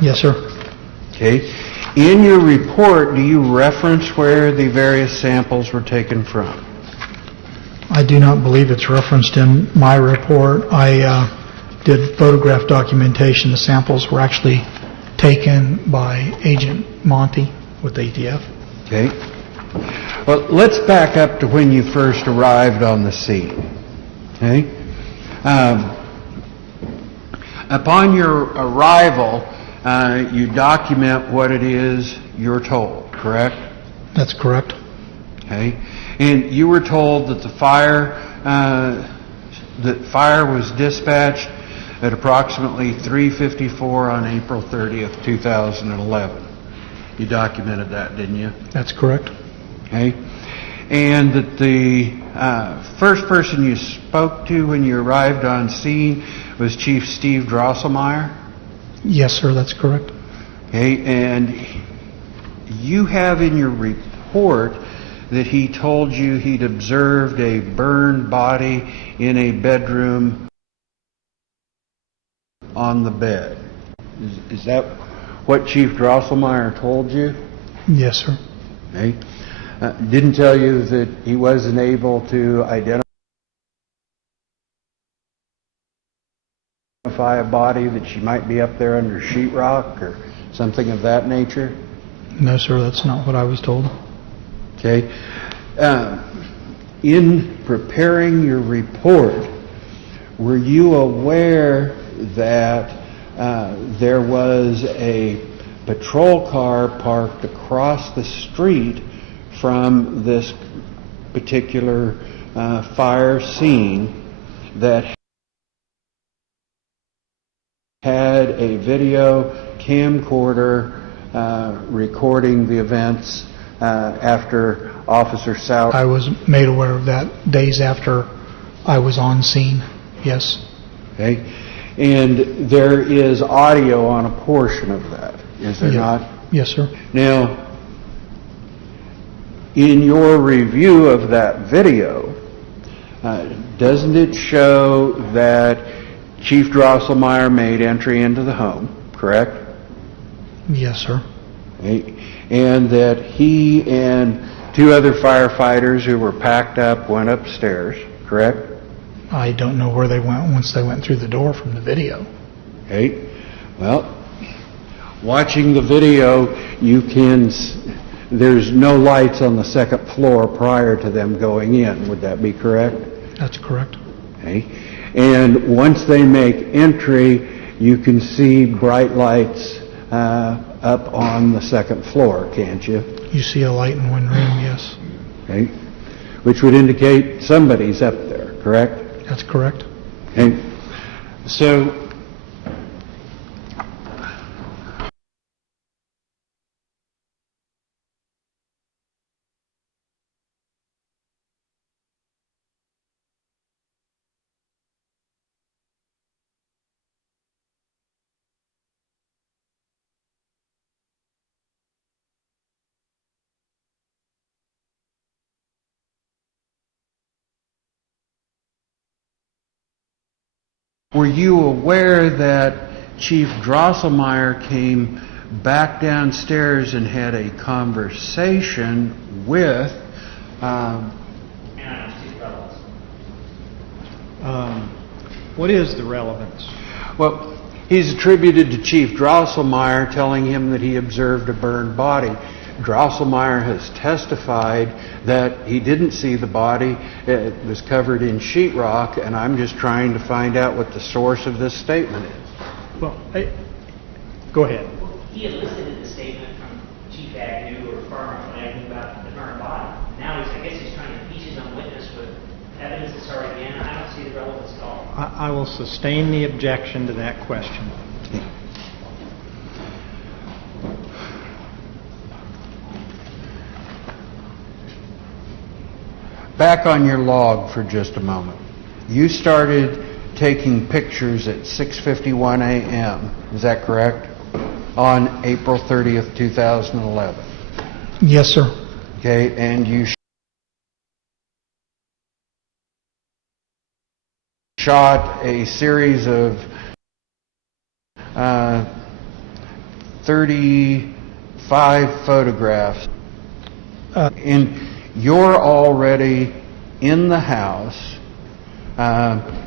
Yes, sir. Okay. In your report, do you reference where the various samples were taken from? I do not believe it's referenced in my report. I did photograph documentation. The samples were actually taken by Agent Monty with ATF. Okay. Well, let's back up to when you first arrived on the scene. Okay. Upon your arrival, you document what it is you're told, correct? That's correct. Okay. And you were told that the fire was dispatched at approximately 3:54 on April 30th, 2011. You documented that, didn't you? That's correct. Okay. And that the first person you spoke to when you arrived on scene was Chief Steve Drosselmeyer? Yes, sir, that's correct. Okay. And you have in your report that he told you he'd observed a burned body in a bedroom on the bed. Is that what Chief Drosselmeyer told you? Yes, sir. Okay. Didn't tell you that he wasn't able to identify a body, that she might be up there under sheetrock or something of that nature? No, sir, that's not what I was told. Okay. In preparing your report, were you aware that there was a patrol car parked across the street from this particular fire scene that had a video camcorder recording the events after Officer Sauer? I was made aware of that days after I was on scene, yes. Okay. And there is audio on a portion of that, is there not? Yes, sir. Now, in your review of that video, doesn't it show that Chief Drosselmeyer made entry into the home, correct? Yes, sir. Okay. And that he and two other firefighters who were packed up went upstairs, correct? I don't know where they went once they went through the door from the video. Okay. Well, watching the video, there's no lights on the second floor prior to them going in. Would that be correct? That's correct. Okay. And once they make entry, you can see bright lights up on the second floor, can't you? You see a light in one room, yes. Okay. Which would indicate somebody's up there, correct? That's correct. Okay. So, were you aware that Chief Drosselmeyer came back downstairs and had a conversation with what is the relevance? well, he's attributed to Chief Drosselmeyer telling him that he observed a burned body. Drosselmeyer has testified that he didn't see the body. It was covered in sheetrock, and I'm just trying to find out what the source of this statement is. Well, go ahead. He elicited the statement from Chief Agnew or Firemarshal Agnew about the burned body. Now I guess he's trying to impeach his own witness with evidence that's already in. I don't see the relevance at all. I will sustain the objection to that question. Back on your log for just a moment. You started taking pictures at 6:51 a.m. Is that correct? On April 30th, 2011. Yes, sir. Okay, and you shot a series of 35 photographs. And you're already in the house,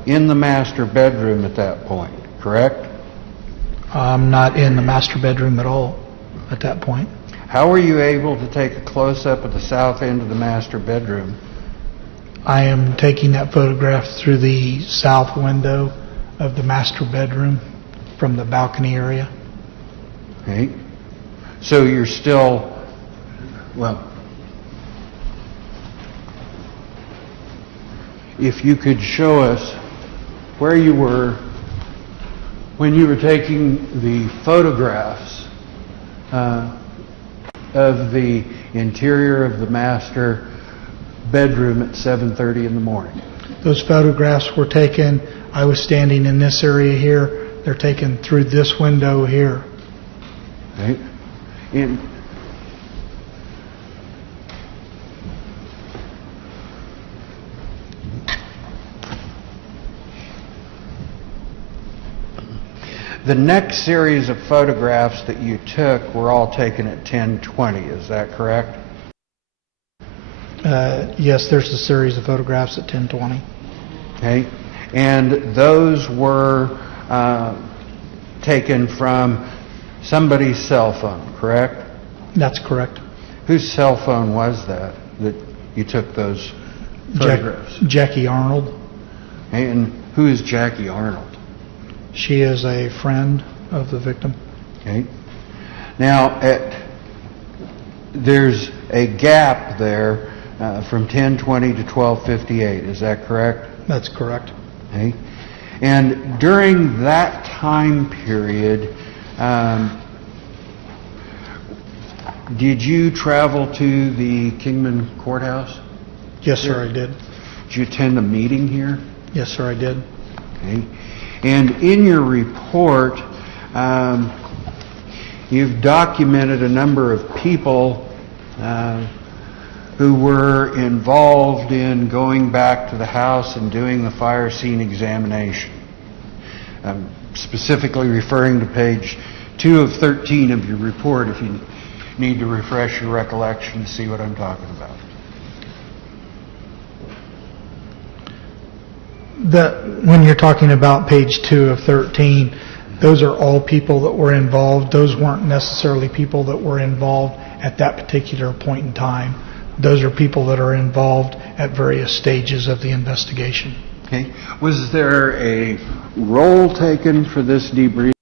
in the master bedroom at that point, correct? I'm not in the master bedroom at all at that point. How were you able to take a close-up of the south end of the master bedroom? I am taking that photograph through the south window of the master bedroom from the balcony area. Okay. So you're still, well, if you could show us where you were when you were taking the photographs of the interior of the master bedroom at 7:30 in the morning. Those photographs were taken, I was standing in this area here. They're taken through this window here. Right? And the next series of photographs that you took were all taken at 10:20, is that correct? Yes, there's a series of photographs at 10:20. Okay. And those were taken from somebody's cell phone, correct? That's correct. Whose cell phone was that you took those photographs? Jackie Arnold. And who is Jackie Arnold? She is a friend of the victim. Okay. Now, there's a gap there from 10:20 to 12:58. Is that correct? That's correct. Okay. And during that time period, did you travel to the Kingman Courthouse? Yes, sir, I did. Did you attend a meeting here? Yes, sir, I did. Okay. And in your report, you've documented a number of people who were involved in going back to the house and doing the fire scene examination. I'm specifically referring to page 2 of 13 of your report if you need to refresh your recollection to see what I'm talking about. When you're talking about page 2 of 13, those are all people that were involved. Those weren't necessarily people that were involved at that particular point in time. Those are people that are involved at various stages of the investigation. Okay. Was there a roll taken for this debriefing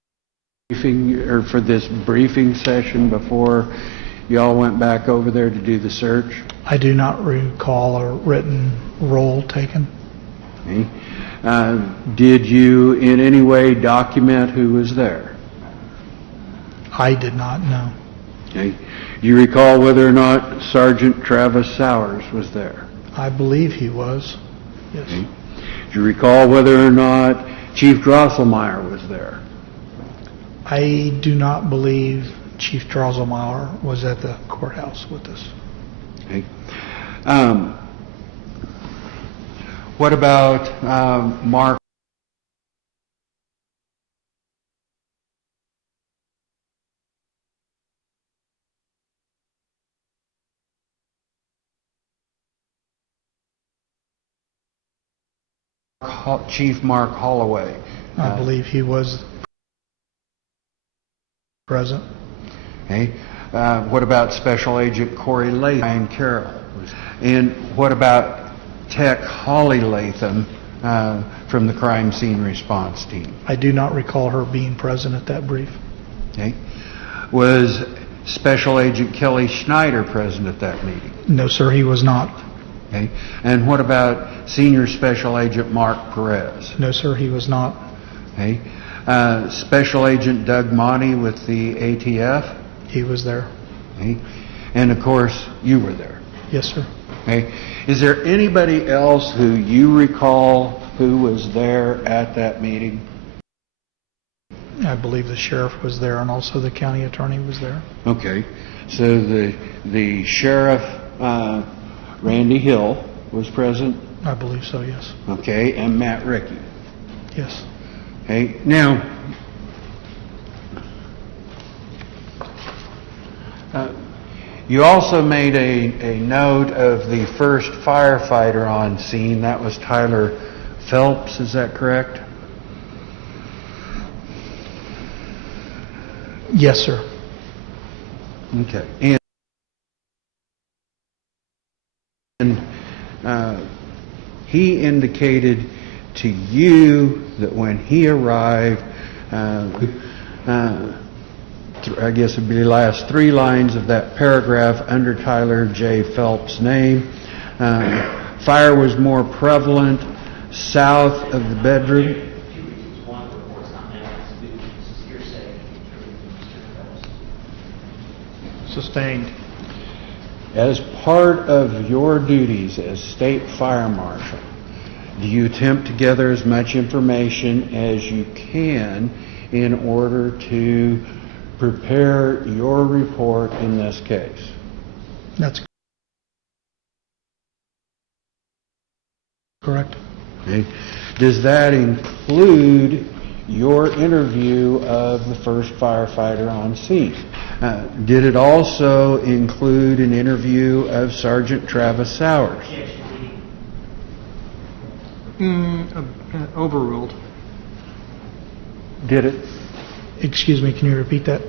or for this briefing session before y'all went back over there to do the search? I do not recall a written roll taken. Okay. Did you in any way document who was there? I did not know. Okay. Do you recall whether or not Sergeant Travis Sowers was there? I believe he was. Yes. Okay. Do you recall whether or not Chief Drosselmeyer was there? I do not believe Chief Drosselmeyer was at the courthouse with us. Okay. What about Mark Chief Mark Holloway? I believe he was present. Okay. What about Special Agent Corey Latham and Carroll? And what about Tech Holly Latham from the crime scene response team? I do not recall her being present at that brief. Okay. Was Special Agent Kelly Schneider present at that meeting? No, sir, he was not. Okay. And what about Senior Special Agent Mark Perez? No, sir, he was not. Okay. Special Agent Doug Monty with the ATF? He was there. Okay. And of course, you were there. Yes, sir. Okay. Is there anybody else who you recall who was there at that meeting? I believe the sheriff was there and also the county attorney was there. Okay. So the sheriff, Randy Hill, was present? I believe so, yes. Okay. And Matt Rickey? Yes. Okay. Now, You also made a note of the first firefighter on scene. That was Tyler Phelps, is that correct? Yes, sir. Okay. And he indicated to you that when he arrived, I guess it'd be the last 3 lines of that paragraph under Tyler J. Phelps' name, fire was more prevalent south of the bedroom. A few reasons. One, the report's not now, it's hearsay. Sustained. As part of your duties as state fire marshal, do you attempt to gather as much information as you can in order to prepare your report in this case? That's correct. Okay. Does that include your interview of the first firefighter on scene? Did it also include an interview of Sergeant Travis Sowers? Overruled. Did it? Excuse me, can you repeat that?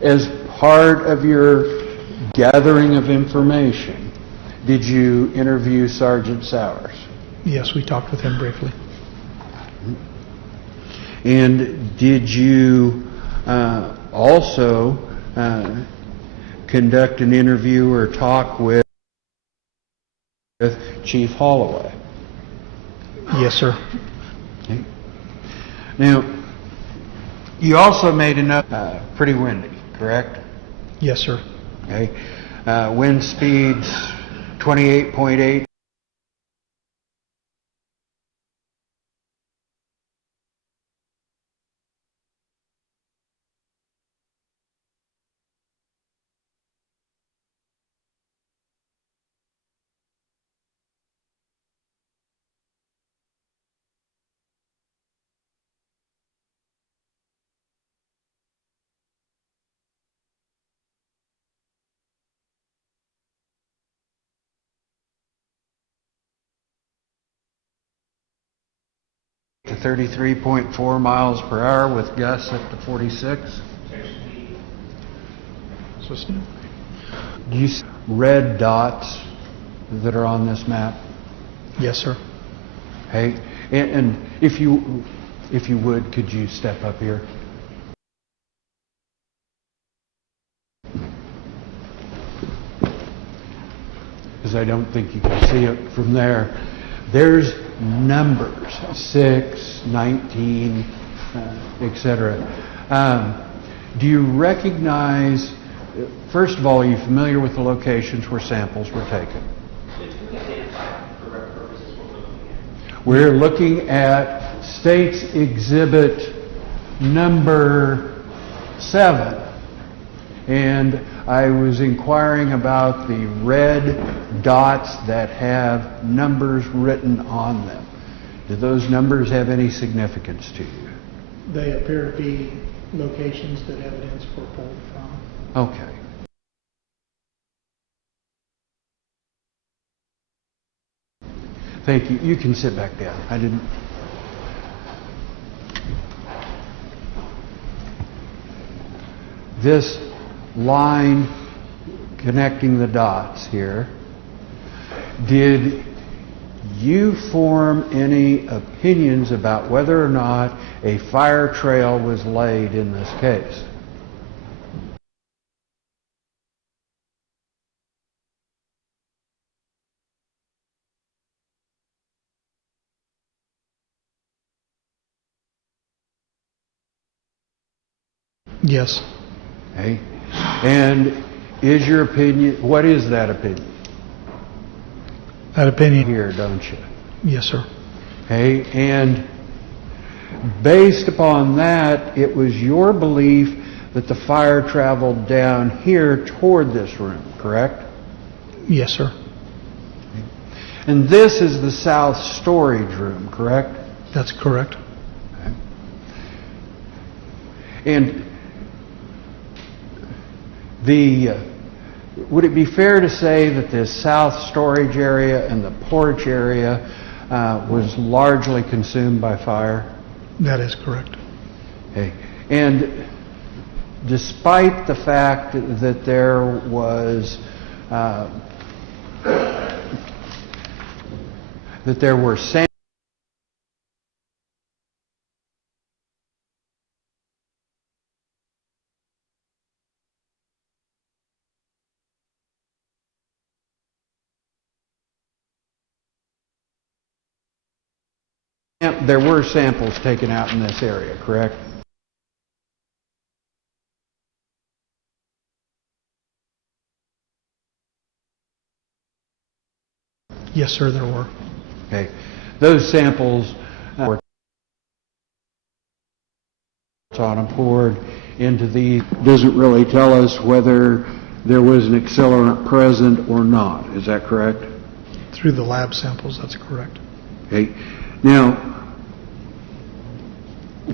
As part of your gathering of information, did you interview Sergeant Sowers? Yes, we talked with him briefly. And did you also conduct an interview or talk with Chief Holloway? Yes, sir. Okay. Now, you also made a note, pretty windy, correct? Yes, sir. Okay. Wind speeds 28.8. To 33.4 miles per hour with gusts up to 46. Sustained. Do you see red dots that are on this map? Yes, sir. Okay. And if you would, could you step up here? Because I don't think you can see it from there. There's numbers, 6, 19, etc. Do you recognize, first of all, are you familiar with the locations where samples were taken? We're looking at State's Exhibit number 7. And I was inquiring about the red dots that have numbers written on them. Do those numbers have any significance to you? They appear to be locations that evidence were pulled from. Okay. Thank you. You can sit back down. I didn't. This line connecting the dots here, did you form any opinions about whether or not a fire trail was laid in this case? Yes. Okay. And is your opinion, what is that opinion? That opinion. Here, don't you? Yes, sir. Okay. And based upon that, it was your belief that the fire traveled down here toward this room, correct? Yes, sir. And this is the south storage room, correct? That's correct. Okay. And would it be fair to say that this south storage area and the porch area was largely consumed by fire? That is correct. Okay. And despite the fact that there was there were samples taken out in this area, correct? Yes, sir, there were. Okay. Those samples were on and poured into these. Doesn't really tell us whether there was an accelerant present or not. Is that correct? Through the lab samples, that's correct. Okay. Now,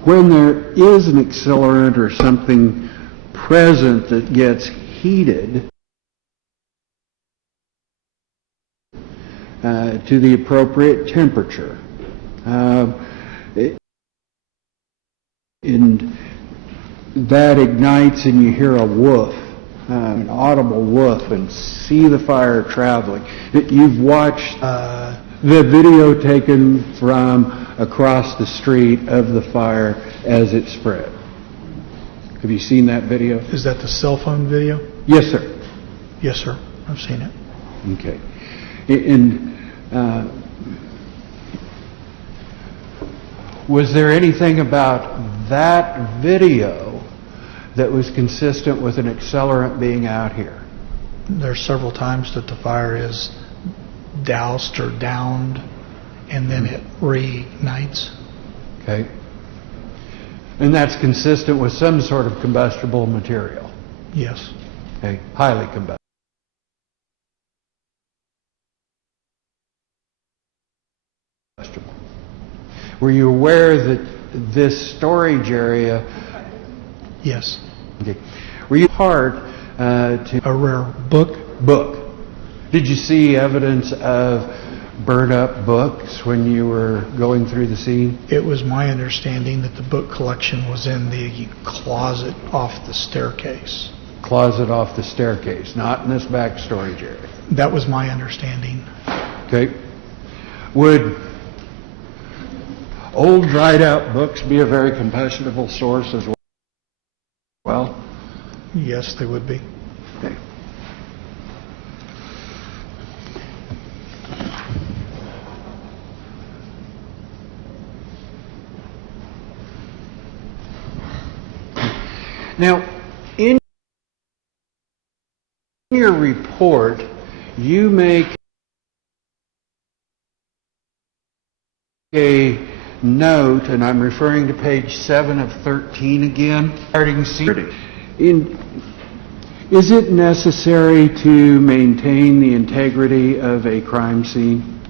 when there is an accelerant or something present that gets heated to the appropriate temperature, and that ignites and you hear a woof, an audible woof, and see the fire traveling. You've watched the video taken from across the street of the fire as it spread. Have you seen that video? Is that the cell phone video? Yes, sir. Yes, sir. I've seen it. Okay. And was there anything about that video that was consistent with an accelerant being out here? There's several times that the fire is doused or downed, and then it reignites. Okay. And that's consistent with some sort of combustible material? Yes. Okay. Highly combustible. Were you aware that this storage area... Yes. Okay. Were you part to... A rare book? Book. Did you see evidence of burned up books when you were going through the scene? It was my understanding that the book collection was in the closet off the staircase. Closet off the staircase, not in this back storage area. That was my understanding. Okay. Would old dried out books be a very combustible source as well? Yes, they would be. Okay. Now, in your report, you make a note, and I'm referring to page 7 of 13 again, regarding security. Is it necessary to maintain the integrity of a crime scene?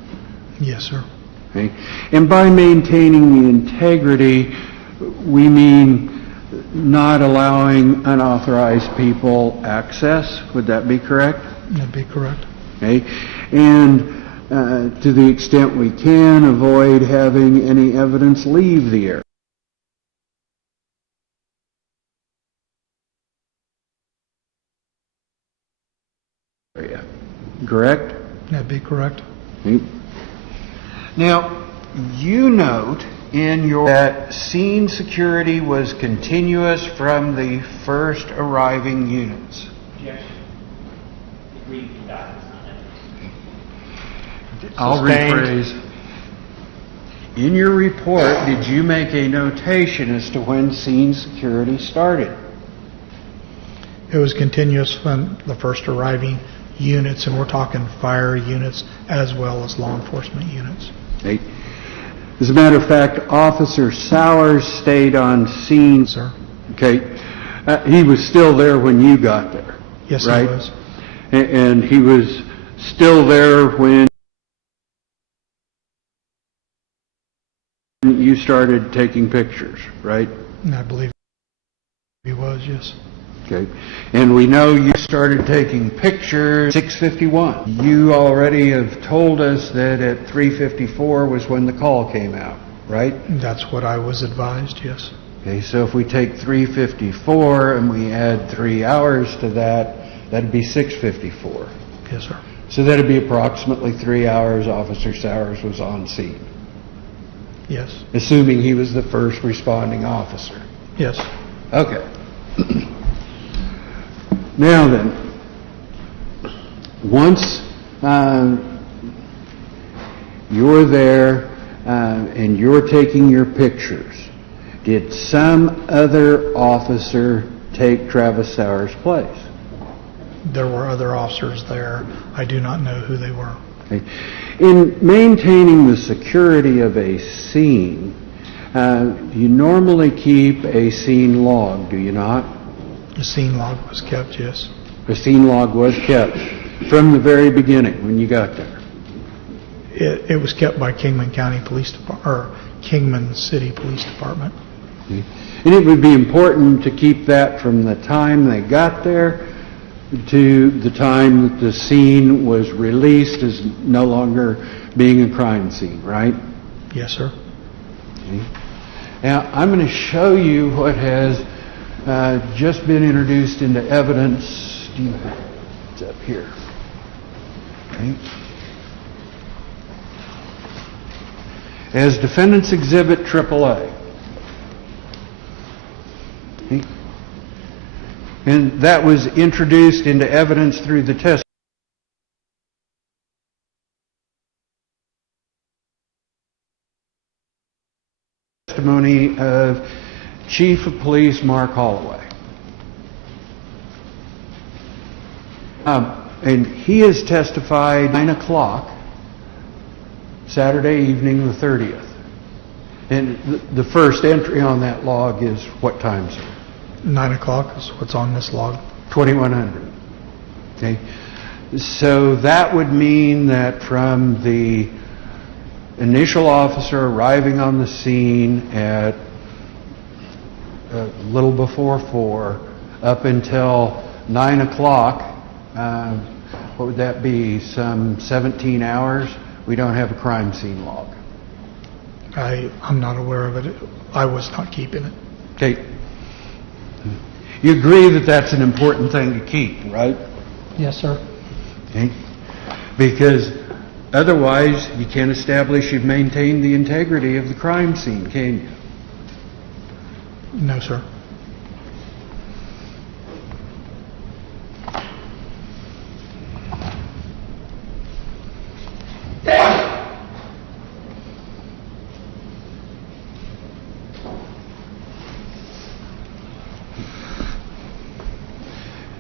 Yes, sir. Okay. And by maintaining the integrity, we mean not allowing unauthorized people access. Would that be correct? That'd be correct. Okay. And to the extent we can, avoid having any evidence leave the area. Correct? That'd be correct. Okay. Now, you note in your that scene security was continuous from the first arriving units. Objection. Read the documents, not evidence. I'll Sustained. rephrase. In your report, did you make a notation as to when scene security started? It was continuous from the first arriving units, and we're talking fire units as well as law enforcement units. Okay. As a matter of fact, Officer Sowers stayed on scene. Sir? Okay. He was still there when you got there. Yes, right? he was. And he was still there when you started taking pictures, right? I believe he was, yes. Okay. And we know you started taking pictures 6:51. You already have told us that at 3:54 was when the call came out, right? That's what I was advised, yes. Okay, so if we take 3:54 and we add 3 hours to that, that'd be 6:54. Yes, sir. So that'd be approximately 3 hours Officer Sowers was on scene, Yes. assuming he was the first responding officer. Yes. Okay. Now then, once you're there and you're taking your pictures, did some other officer take Travis Sowers' place? There were other officers there. I do not know who they were. Okay. In maintaining the security of a scene, you normally keep a scene log, do you not? The scene log was kept, yes. The scene log was kept from the very beginning when you got there. It was kept by Kingman County Police Department, or Kingman City Police Department. Okay. And it would be important to keep that from the time they got there to the time that the scene was released as no longer being a crime scene, right? Yes, sir. Okay. Now, I'm going to show you what has just been introduced into evidence. It's up here. Okay. As Defendant's Exhibit AAA. Okay. And that was introduced into evidence through the testimony of Chief of Police Mark Holloway. And he has testified 9 o'clock Saturday evening the 30th. And the first entry on that log is what time, sir? 9 o'clock is what's on this log. 2100. Okay. So that would mean that from the initial officer arriving on the scene at a little before 4 up until 9 o'clock, what would that be, some 17 hours? We don't have a crime scene log. I'm not aware of it. I was not keeping it. Okay. You agree that that's an important thing to keep, right? Yes, sir. Okay. Because otherwise, you can't establish you've maintained the integrity of the crime scene, can you? No, sir.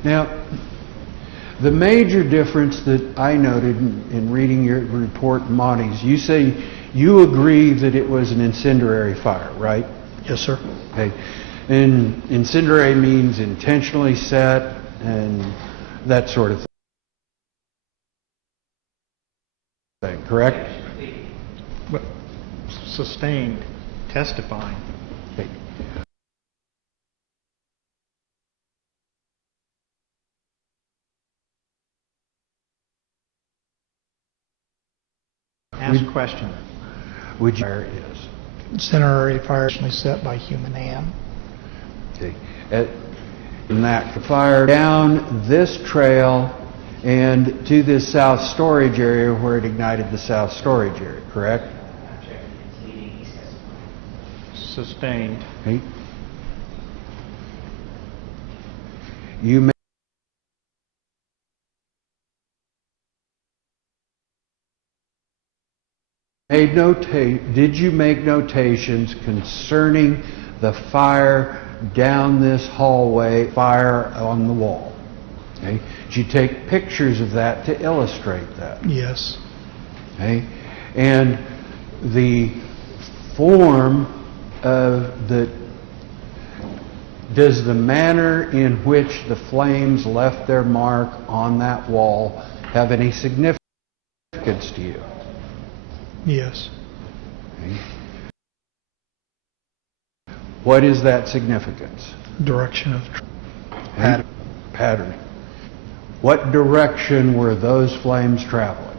Now, the major difference that I noted in reading your report, Monty's, you say you agree that it was an incendiary fire, right? Yes, sir. Okay. And incendiary means intentionally set and that sort of thing, correct? But sustained testifying. Okay. Ask question. Would you fire is? Incendiary fire is set by human hand. Okay. And that could fire down this trail and to this south storage area where it ignited the south storage area, correct? Sustained. Okay. You did you make notations concerning the fire down this hallway, fire on the wall? Okay. Did you take pictures of that to illustrate that? Yes. Okay. And the form of does the manner in which the flames left their mark on that wall have any significance to you? Yes. Okay. What is that significance? Direction of Pattern. What direction were those flames traveling?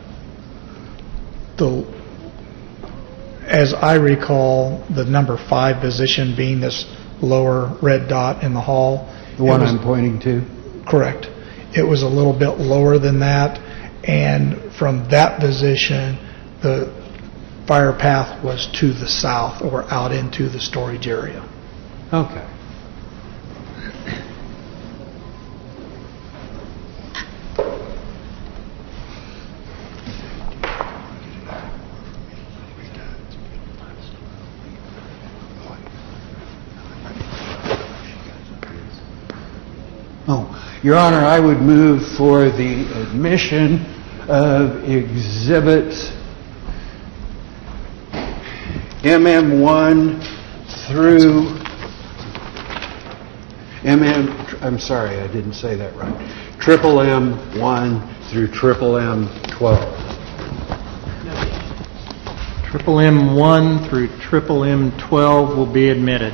As I recall, the number 5 position being this lower red dot in the hall. The one I'm pointing to? Correct. It was a little bit lower than that, and from that position, the fire path was to the south or out into the storage area. Okay. Your Honor, I would move for the admission of exhibits MM1 through I'm sorry, I didn't say that right. Triple M1 through Triple M12. Triple M1 through Triple M12 will be admitted.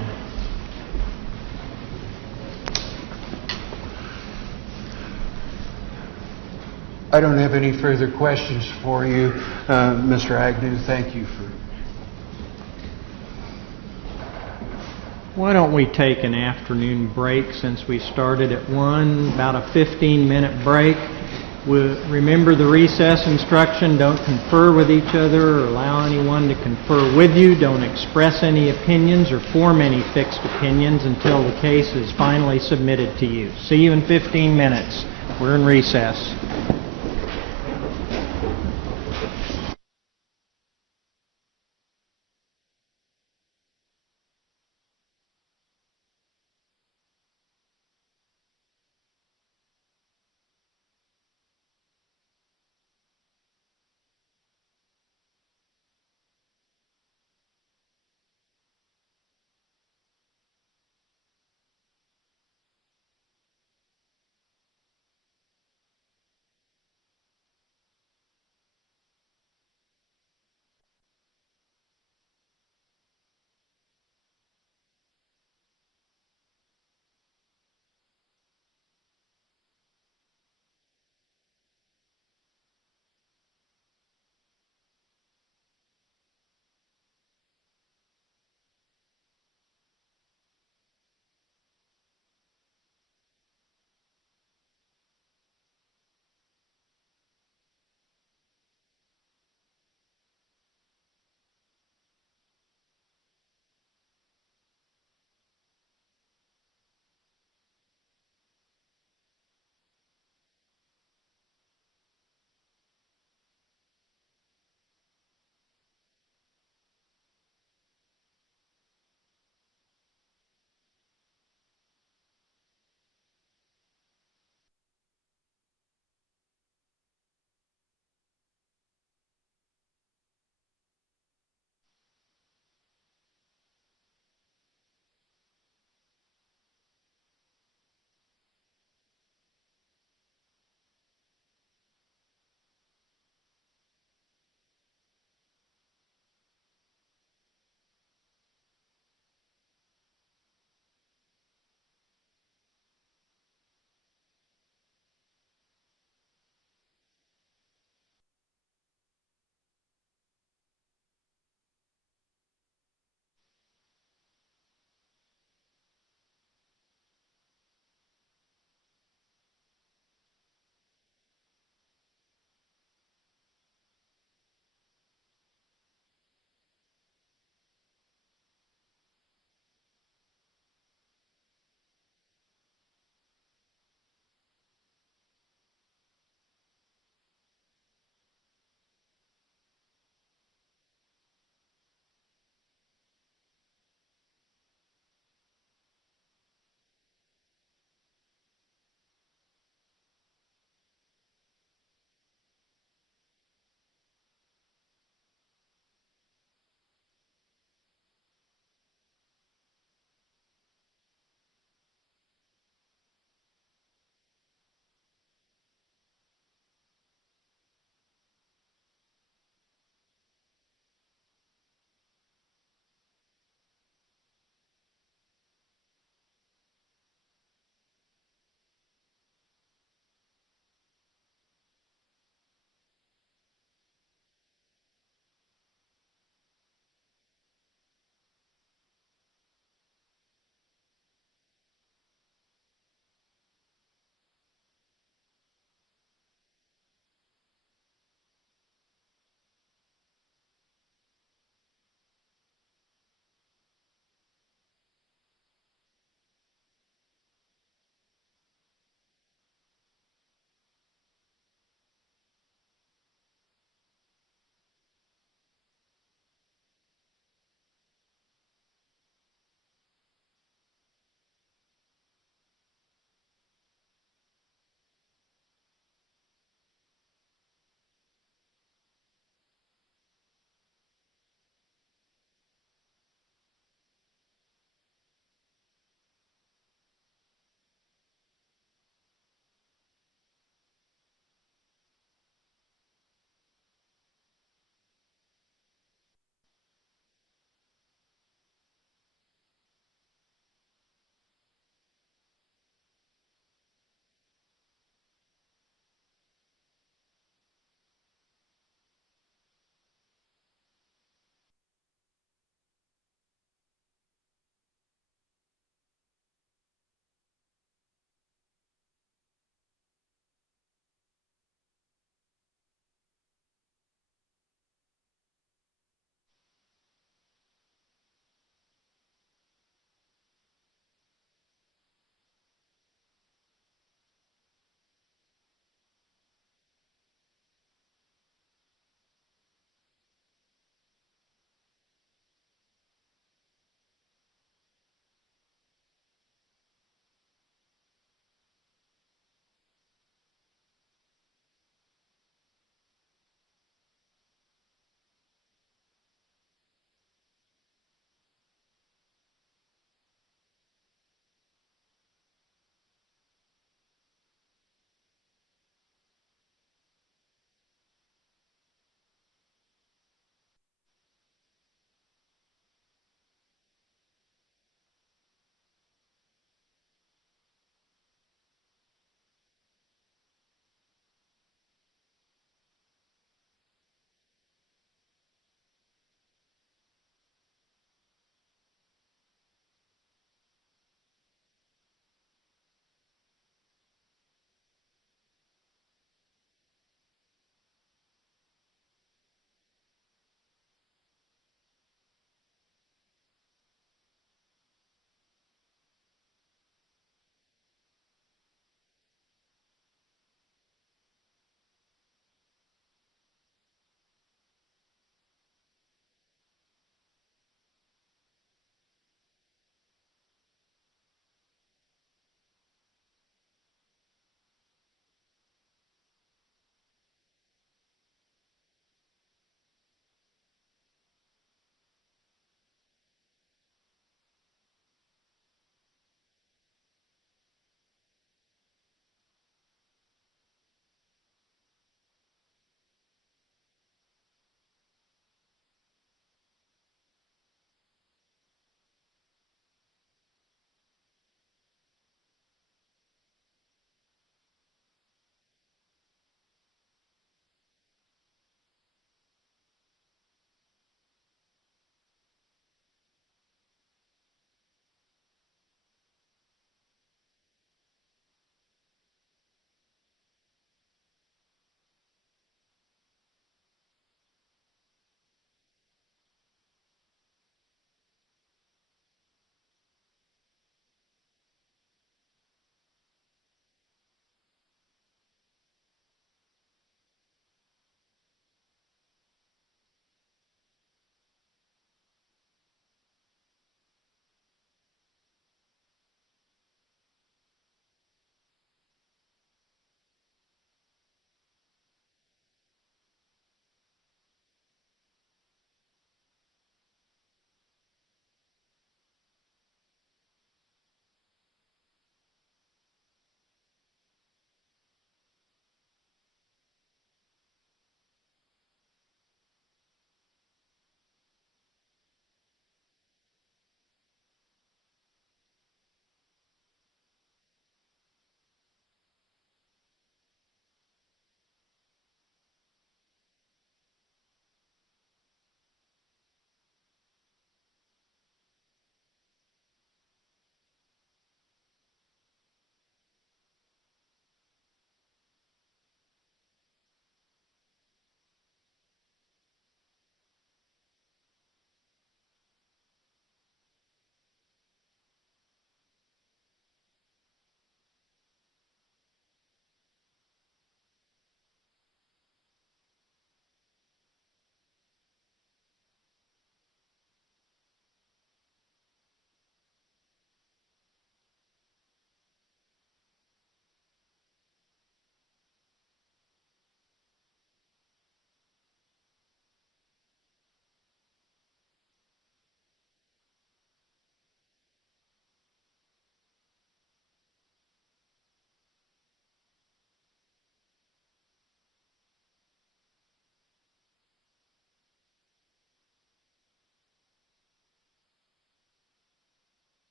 I don't have any further questions for you, Mr. Agnew. Thank you for... Why don't we take an afternoon break since we started at 1, about a 15-minute break. Remember the recess instruction, don't confer with each other or allow anyone to confer with you. Don't express any opinions or form any fixed opinions until the case is finally submitted to you. See you in 15 minutes. We're in recess.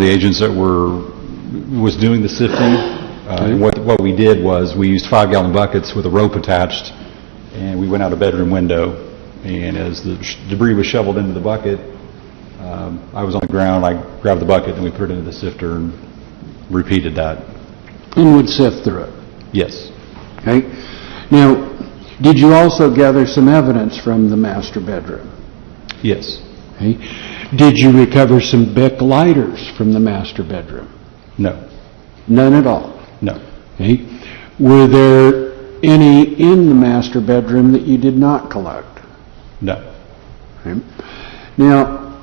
of the agents that was doing the sifting. And what we did was we used 5-gallon buckets with a rope attached, and we went out a bedroom window. And as the debris was shoveled into the bucket, I was on the ground. I grabbed the bucket and we put it into the sifter and repeated that. And would sift through it. Yes. Okay. Now, did you also gather some evidence from the master bedroom? Yes. Okay. Did you recover some Bic lighters from the master bedroom? No. None at all. No. Okay. Were there any in the master bedroom that you did not collect? No. Okay. Now,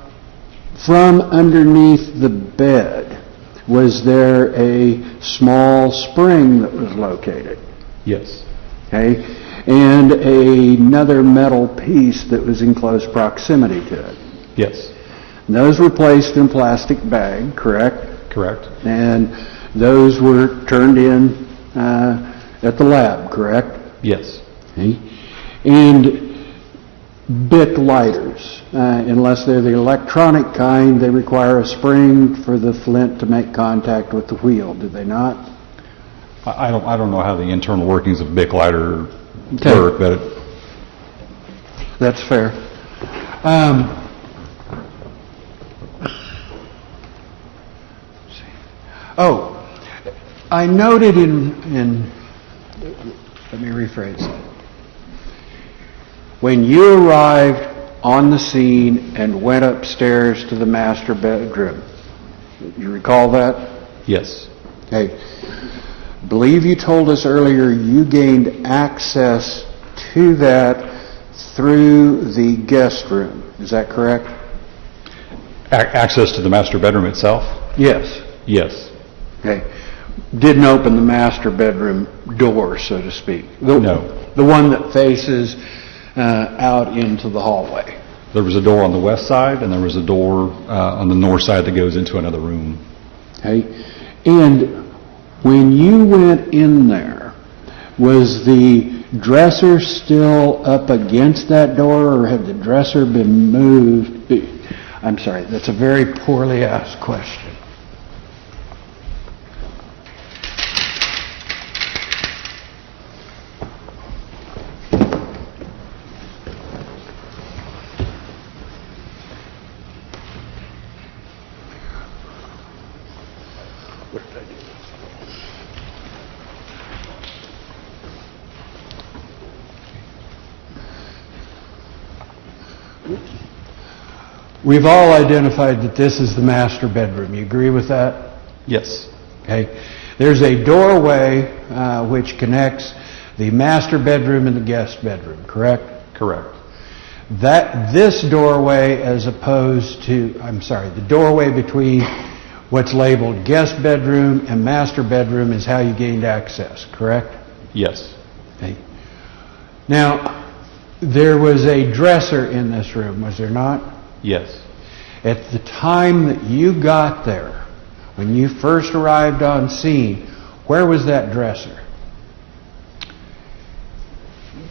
from underneath the bed, was there a small spring that was located? Yes. Okay. And another metal piece that was in close proximity to it? Yes. Those were placed in a plastic bag, correct? Correct. And those were turned in at the lab, correct? Yes. Okay. And Bic lighters, unless they're the electronic kind, they require a spring for the flint to make contact with the wheel, do they not? I don't know how the internal workings of Bic lighter Okay. work, but That's fair. I noted let me rephrase that. When you arrived on the scene and went upstairs to the master bedroom, you recall that? yes. Okay. Believe you told us earlier you gained access to that through the guest room. Is that correct? Access to the master bedroom itself? Yes. Yes. Okay. Didn't open the master bedroom door, so to speak. No. The one that faces out into the hallway. There was a door on the west side, and there was a door on the north side that goes into another room. Okay. And when you went in there, was the dresser still up against that door, or had the dresser been moved? I'm sorry, that's a very poorly asked question. We've all identified that this is the master bedroom. You agree with that? Yes. Okay. There's a doorway which connects the master bedroom and the guest bedroom, correct? Correct. This doorway, as opposed to, the doorway between what's labeled guest bedroom and master bedroom is how you gained access, correct? Yes. Okay. Now, there was a dresser in this room, was there not? Yes. At the time that you got there, when you first arrived on scene, where was that dresser?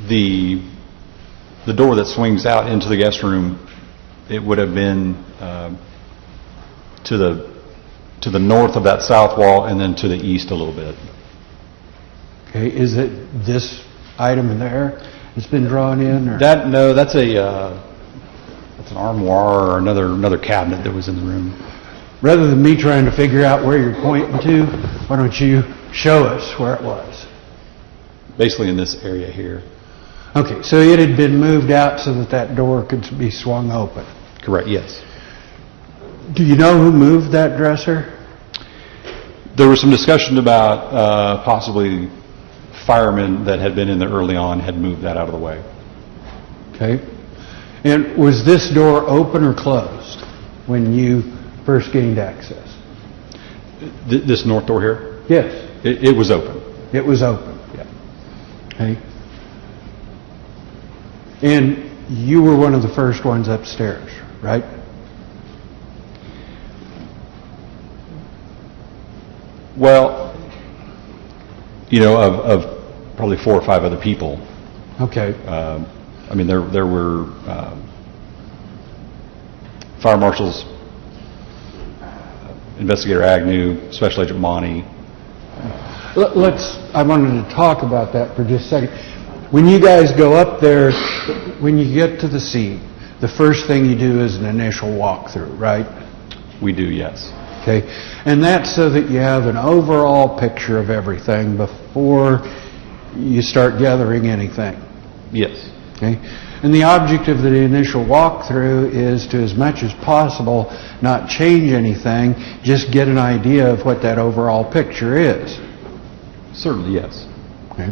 The door that swings out into the guest room, it would have been to the north of that south wall, and then to the east a little bit. Okay, is it this item in there that's been drawn in? Or? That's an armoire or another cabinet that was in the room. Rather than me trying to figure out where you're pointing to, why don't you show us where it was? Basically in this area here. Okay, so it had been moved out so that door could be swung open. Correct, yes. Do you know who moved that dresser? There was some discussion about possibly firemen that had been in there early on had moved that out of the way. Okay. And was this door open or closed when you first gained access? This north door here? Yes. It was open. It was open. Yeah. Okay. And you were one of the first ones upstairs, right? Well, of probably 4 or 5 other people. Okay. There were fire marshals Investigator Agnew, Special Agent Monty. I wanted to talk about that for just a second. When you guys go up there, when you get to the scene, the first thing you do is an initial walkthrough, right? We do, yes. Okay, and that's so that you have an overall picture of everything before you start gathering anything. Yes. Okay, and the object of the initial walkthrough is to, as much as possible, not change anything, just get an idea of what that overall picture is. Certainly, yes. Okay.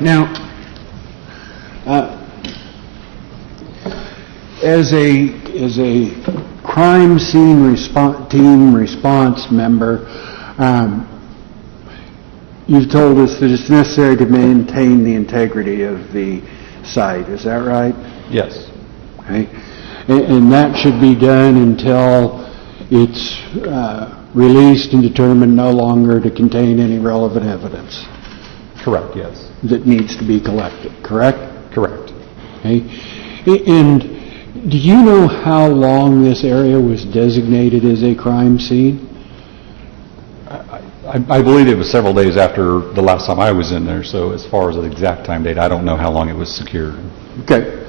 Now, as a crime scene team response member, you've told us that it's necessary to maintain the integrity of the site. Is that right? Yes. Okay. And that should be done until it's released and determined no longer to contain any relevant evidence Correct, yes. that needs to be collected, correct? Correct. Okay. And do you know how long this area was designated as a crime scene? I believe it was several days after the last time I was in there, so as far as the exact time date, I don't know how long it was secured. Okay.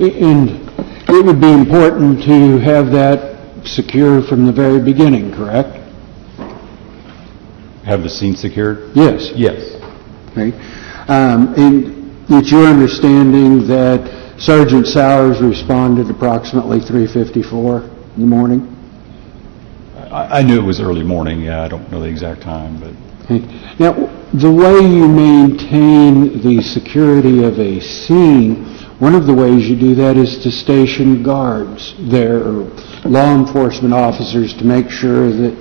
And it would be important to have that secure from the very beginning, correct? Have the scene secured? Yes. Yes. Okay. And it's your understanding that Sergeant Sowers responded approximately 3:54 in the morning? I knew it was early morning, yeah, I don't know the exact time, but... Okay. Now, the way you maintain the security of a scene, one of the ways you do that is to station guards there, or law enforcement officers, to make sure that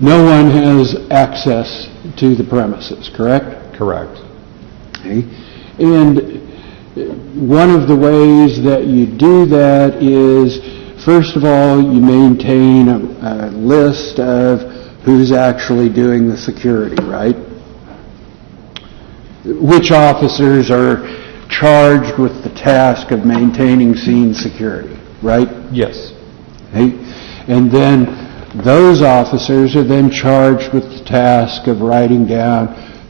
no one has access to the premises, correct? Correct. Okay. And one of the ways that you do that is, first of all, you maintain a list of who's actually doing the security, right? Which officers are charged with the task of maintaining scene security, right? Yes. Okay? And then those officers are then charged with the task of writing down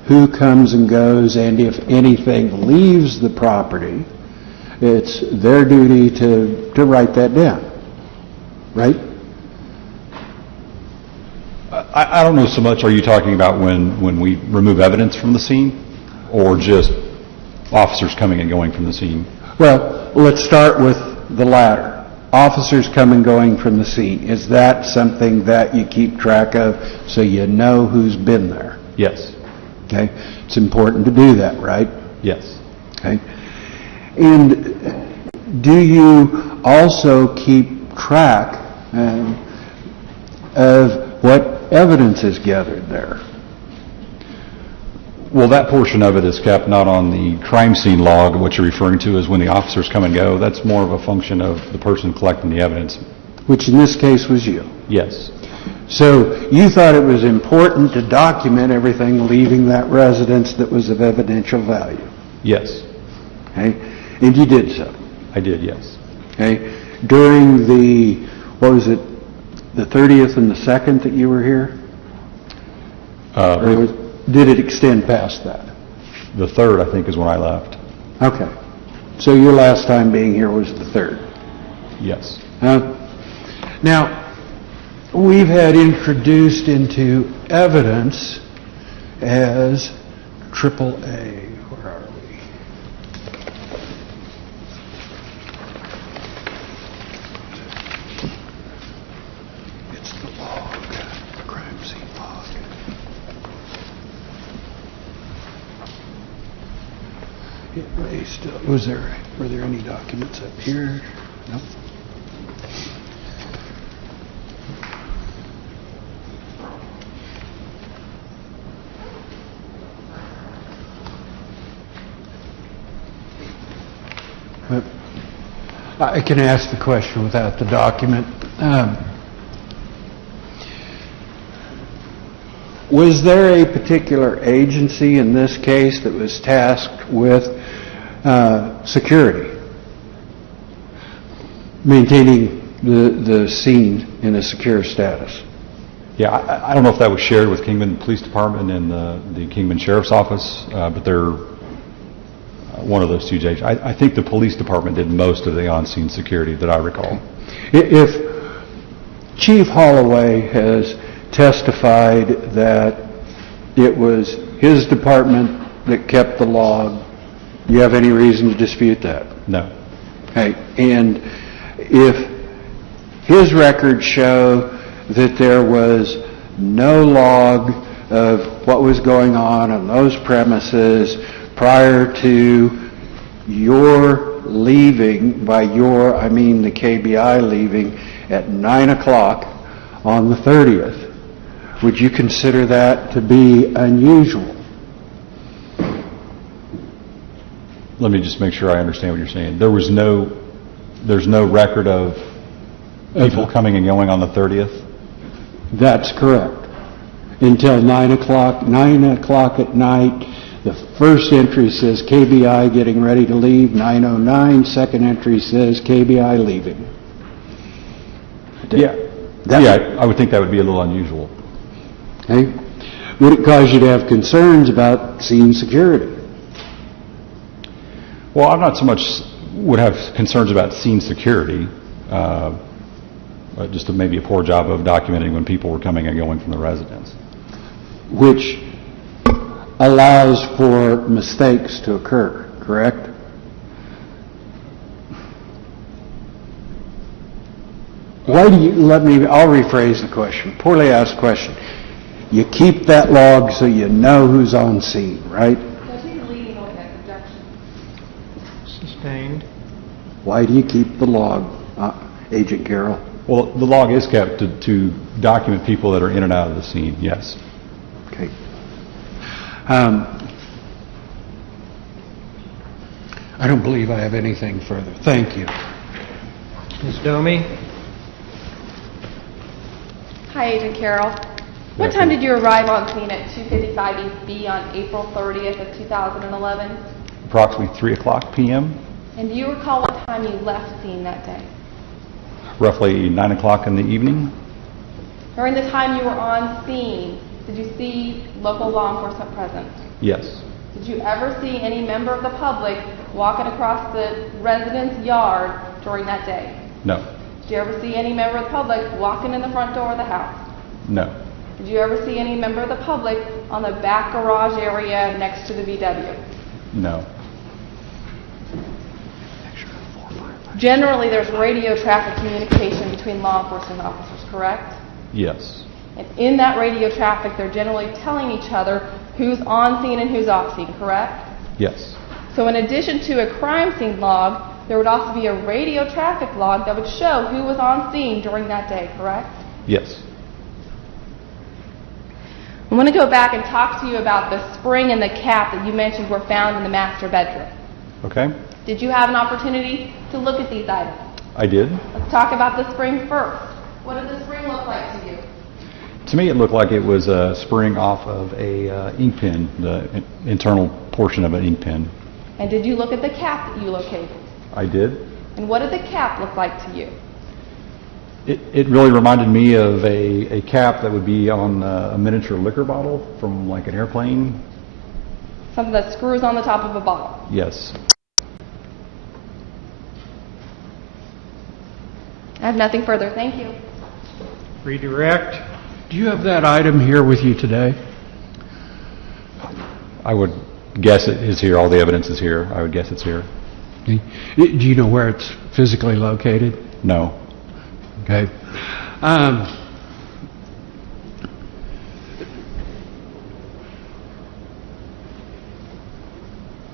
who comes and goes, and if anything leaves the property, it's their duty to write that down. Right? I don't know so much, are you talking about when we remove evidence from the scene, or just officers coming and going from the scene? Well, let's start with the latter. Officers come and going from the scene. Is that something that you keep track of so you know who's been there? Yes. Okay? It's important to do that, right? Yes. Okay? And do you also keep track of what evidence is gathered there? Well, that portion of it is kept not on the crime scene log. What you're referring to is when the officers come and go. That's more of a function of the person collecting the evidence. Which in this case was you. Yes. So you thought it was important to document everything leaving that residence that was of evidential value. Yes. Okay? And you did so. I did, yes. Okay? During the, what was it, the 30th and the 2nd that you were here? Or did it extend past that? The 3rd, I think, is when I left. Okay. So your last time being here was the 3rd. Yes. Now, we've had introduced into evidence as AAA. Where are we? It's the log, the crime scene log. It may still, were there any documents up here? Nope. I can ask the question without the document. Was there a particular agency in this case that was tasked with security? Maintaining the scene in a secure status. Yeah, I don't know if that was shared with Kingman Police Department and the Kingman Sheriff's Office, but they're one of those two, Judge. I think the police department did most of the on-scene security that I recall. If Chief Holloway has testified that it was his department that kept the log, do you have any reason to dispute that? No. Okay, and if his records show that there was no log of what was going on those premises prior to your leaving, by your, I mean the KBI leaving, at 9 o'clock on the 30th, would you consider that to be unusual? Let me just make sure I understand what you're saying. There's no record of people coming and going on the 30th? That's correct. Until 9 o'clock at night, the first entry says KBI getting ready to leave, 9:09. Second entry says KBI leaving. Yeah, I would think that would be a little unusual. Okay. Would it cause you to have concerns about scene security? Well, I'm not so much would have concerns about scene security, just maybe a poor job of documenting when people were coming and going from the residence. Which allows for mistakes to occur, correct? Why do you, I'll rephrase the question, poorly asked question. You keep that log so you know who's on scene, right? Sustained. Why do you keep the log, Agent Carroll? Well, the log is kept to document people that are in and out of the scene, yes. Okay. I don't believe I have anything further. Thank you. Ms. Domi? Hi, Agent Carroll. What time did you arrive on scene at 255 East B on April 30th of 2011? Approximately 3 o'clock p.m., And do you recall what time you left scene that day? roughly 9 o'clock in the evening. During the time you were on scene, did you see local law enforcement present? Yes. Did you ever see any member of the public walking across the residence yard during that day? No. Did you ever see any member of the public walking in the front door of the house? No. Did you ever see any member of the public on the back garage area next to the VW? No. Generally, there's radio traffic communication between law enforcement officers, correct? Yes. And in that radio traffic, they're generally telling each other who's on scene and who's off scene, correct? Yes. So in addition to a crime scene log, there would also be a radio traffic log that would show who was on scene during that day, correct? Yes. I want to go back and talk to you about the spring and the cap that you mentioned were found in the master bedroom. Okay. Did you have an opportunity to look at these items? I did. Let's talk about the spring first. What did the spring look like to you? To me, it looked like it was a spring off of a ink pen, the internal portion of an ink pen. And did you look at the cap that you located? I did. And what did the cap look like to you? It really reminded me of a cap that would be on a miniature liquor bottle from like an airplane. Something that screws on the top of a bottle. Yes. I have nothing further. Thank you. Redirect. Do you have that item here with you today? I would guess it is here. All the evidence is here. I would guess it's here. Do you know where it's physically located? No. Okay.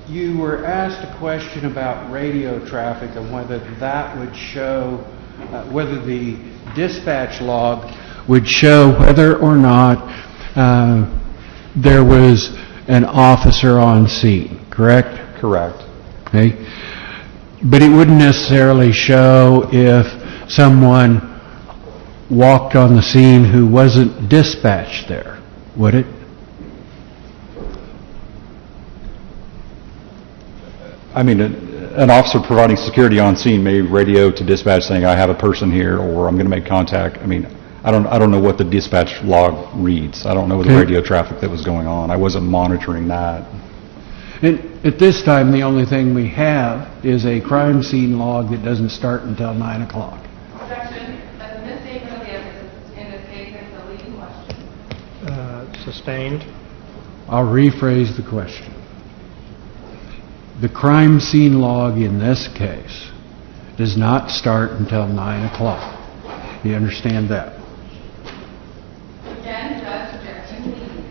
You were asked a question about radio traffic and whether that would show, whether the dispatch log would show whether or not there was an officer on scene, correct? Correct. Okay. But it wouldn't necessarily show if someone walked on the scene who wasn't dispatched there, would it? I mean, an officer providing security on scene may radio to dispatch saying, I have a person here, or I'm going to make contact. I mean, I don't know what the dispatch log reads. I don't know the radio traffic that was going on. I wasn't monitoring that. And at this time, the only thing we have is a crime scene log that doesn't start until 9 o'clock. Objection. That's a misstatement of the evidence in this case, and it's a leading question. Sustained. I'll rephrase the question. The crime scene log in this case does not start until 9 o'clock. You understand that? Again, Judge, objection.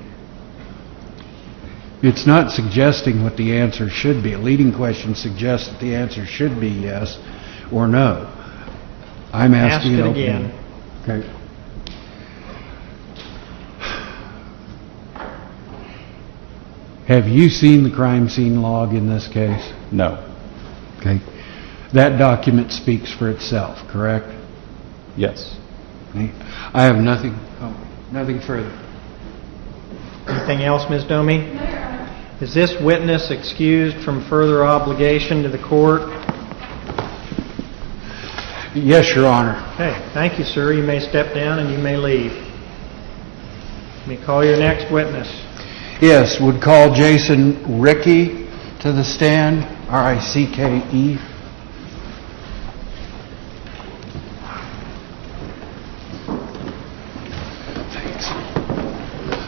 It's not suggesting what the answer should be. A leading question suggests that the answer should be yes or no. I'm asking Ask it openly. again. Okay. Have you seen the crime scene log in this case? No. Okay. That document speaks for itself, correct? Yes. Okay. I have nothing further. Anything else, Ms. Domi? Is this witness excused from further obligation to the court? Yes, Your Honor. Okay, thank you, sir. You may step down and you may leave. Let me call your next witness. Yes, would call Jason Rickey to the stand. R-I-C-K-E. Thanks.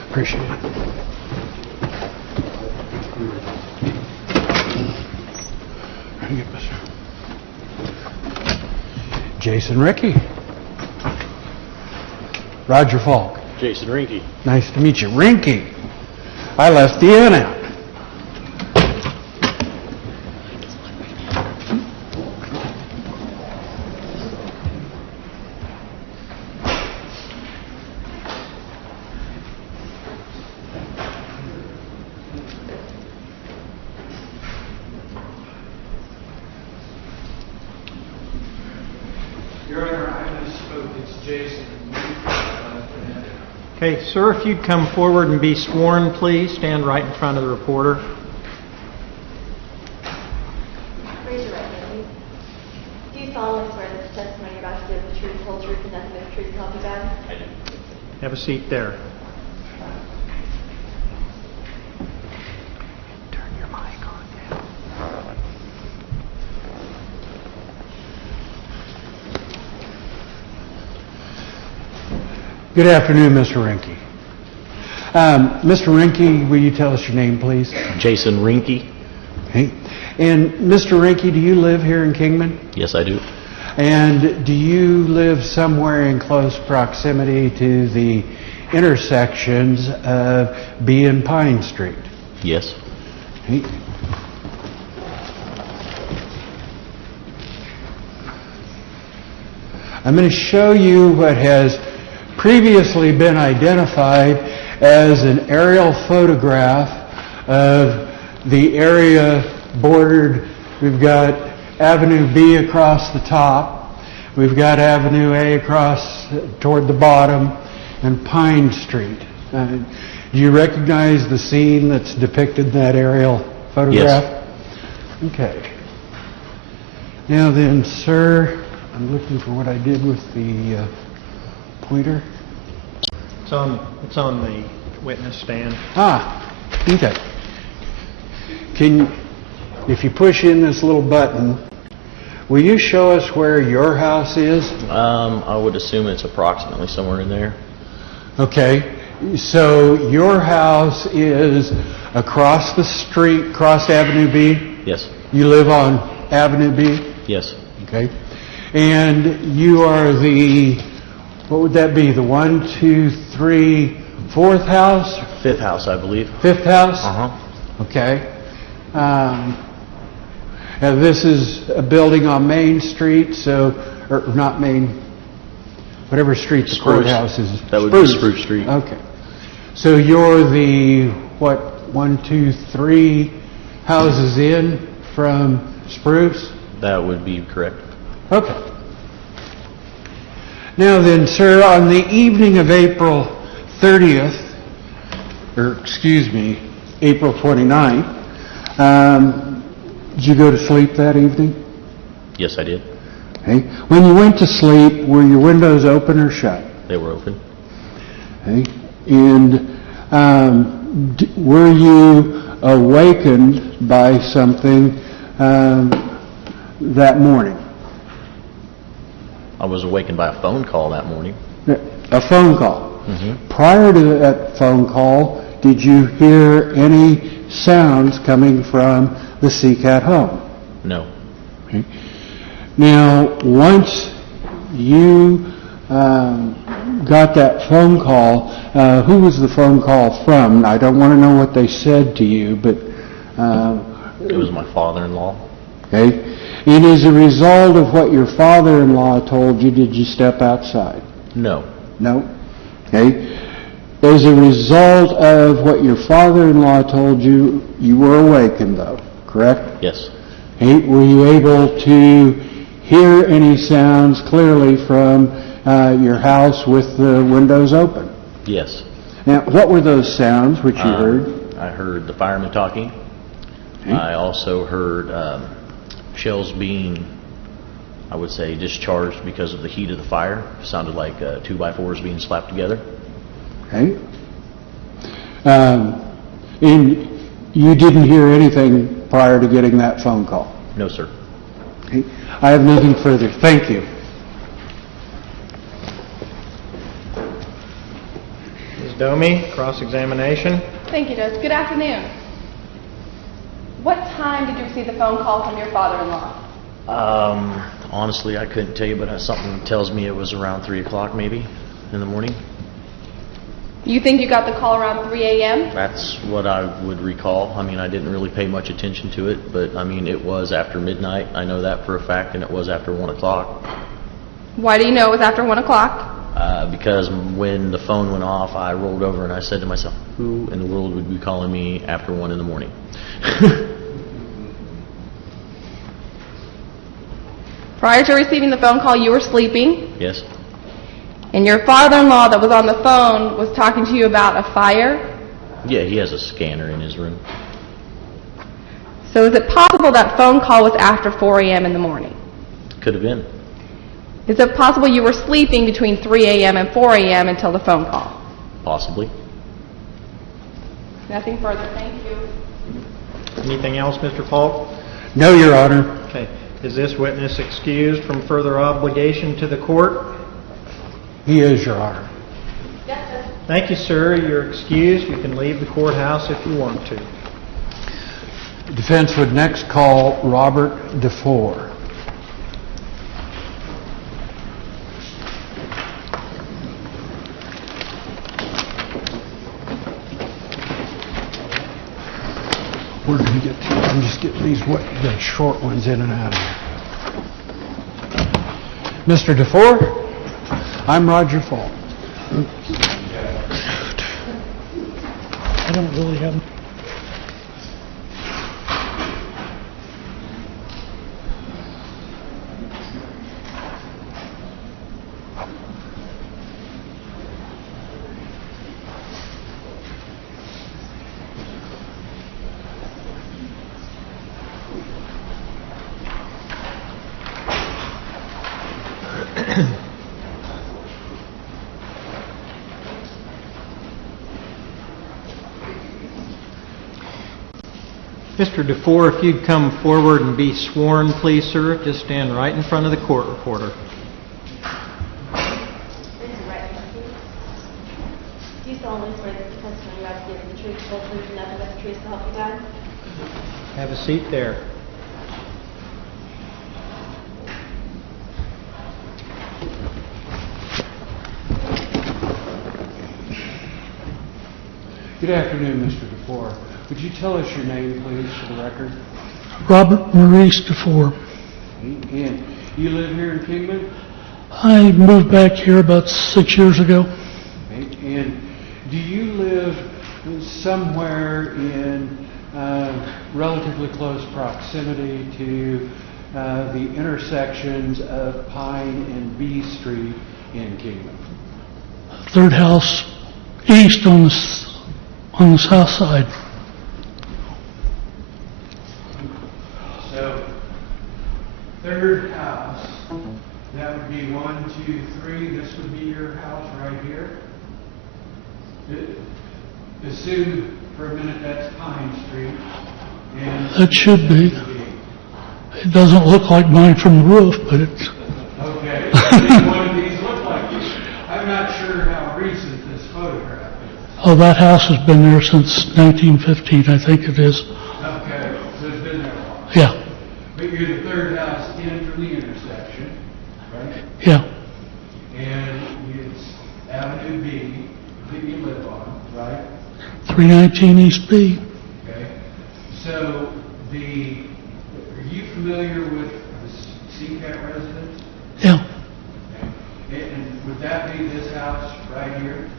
Appreciate it. Very good, mister. Jason Rickey. Roger Falk. Jason Rinky. Nice to meet you. Rinky. I left the N out. Your Honor, I misspoke. It's Jason. Okay, sir, if you'd come forward and be sworn, please. Stand right in front of the reporter. Raise your right hand, please. Do you solemnly swear that the testimony you're about to give is the truth, whole truth, and nothing but the truth, so help you God? I do. Have a seat there. Turn your mic on now. Good afternoon, Mr. Rinky. Mr. Rinky, will you tell us your name, please? Jason Rinky. Okay. And Mr. Rinky, do you live here in Kingman? Yes, I do. And do you live somewhere in close proximity to the intersections of B and Pine Street? Yes. Okay. I'm going to show you what has previously been identified as an aerial photograph of the area bordered. We've got Avenue B across the top. We've got Avenue A across toward the bottom, and Pine Street. Do you recognize the scene that's depicted in that aerial photograph? Yes. Okay. Now then, sir, I'm looking for what I did with the pointer. It's on the witness stand. Okay. If you push in this little button, will you show us where your house is? I would assume it's approximately somewhere in there. Okay. So your house is across the street, across Avenue B? Yes. You live on Avenue B? Yes. Okay. And you are what would that be? The 1, 2, 3, 4th house? Fifth house, I believe. 5th house? Uh-huh. Okay. This is a building on Main Street, or not Main, whatever street the Spruce. courthouse is. That would be Spruce Street. Okay. So you're the, 1, 2, 3 houses in from Spruce? That would be correct. Okay. Now then, sir, on the evening of April 30th, April 29th, Did you go to sleep that evening? Yes, I did. Okay. When you went to sleep, were your windows open or shut? They were open. Okay. And were you awakened by something that morning? I was awakened by a phone call that morning. A phone call. Mm-hmm. Prior to that phone call, did you hear any sounds coming from the Seacat home? No. Okay. Now, once you got that phone call, who was the phone call from? I don't want to know what they said to you, but... It was my father-in-law. Okay. And as a result of what your father-in-law told you, did you step outside? No. No? Okay. As a result of what your father-in-law told you, you were awakened though, correct? Yes. Okay. Were you able to hear any sounds clearly from your house with the windows open? Yes. Now, what were those sounds which you heard? I heard the firemen talking. Okay. I also heard shells being, I would say, discharged because of the heat of the fire. Sounded like 2x4s being slapped together. Okay. And you didn't hear anything prior to getting that phone call? No, sir. Okay. I have nothing further. Thank you. Ms. Domi, cross-examination. Thank you, Judge. Good afternoon. What time did you receive the phone call from your father-in-law? Honestly, I couldn't tell you, but something tells me it was around 3 o'clock maybe in the morning. You think you got the call around 3 a.m.? That's what I would recall. I mean, I didn't really pay much attention to it, but I mean, it was after midnight. I know that for a fact, and it was after 1 o'clock. Why do you know it was after 1 o'clock? Because when the phone went off, I rolled over and I said to myself, who in the world would be calling me after 1 in the morning? Prior to receiving the phone call, you were sleeping, Yes? and your father-in-law that was on the phone was talking to you about a fire. Yeah, he has a scanner in his room. So is it possible that phone call was after 4 a.m. in the morning? Could have been. Is it possible you were sleeping between 3 a.m. and 4 a.m. until the phone call? Possibly. Nothing further. Thank you. Anything else, Mr. Falk? No, Your Honor. Okay. Is this witness excused from further obligation to the court? He is, Your Honor. Yes, sir. Thank you, sir. You're excused. You can leave the courthouse if you want to. The defense would next call Robert DeFore. We're going to get to, I'm just getting the short ones in and out of here. Mr. DeFore, I'm Roger Falk. I don't really have... Mr. DeFore, if you'd come forward and be sworn, please, sir. Just stand right in front of the court reporter. Raise your right hand, please. Do you solemnly swear that the testimony you have to give is the truth, the whole truth, and nothing but the truth to help you God? Have a seat there. Good afternoon, Mr. DeFore. Would you tell us your name, please, for the record? Robert Maurice DeFore. And you live here in Kingman? I moved back here about 6 years ago. Okay. And do you live somewhere in relatively close proximity to the intersections of Pine and B Street in Kingman? Third house east on the south side. third house, that would be 1, 2, 3. This would be your house right here. Assume for a minute that's Pine Street. And It should be. It doesn't look like mine from the roof, but it's, Okay. Which one of these look like you? I'm not sure how recent this photograph is. oh, that house has been there since 1915, I think it is. Okay, so it's been there a while. Yeah, But you're the third house in from the intersection, right? yeah, And it's Avenue B that you live on, right? 319 East B. Okay. So are you familiar with the Seacat residence? Yeah, Okay. And would that be this house right here?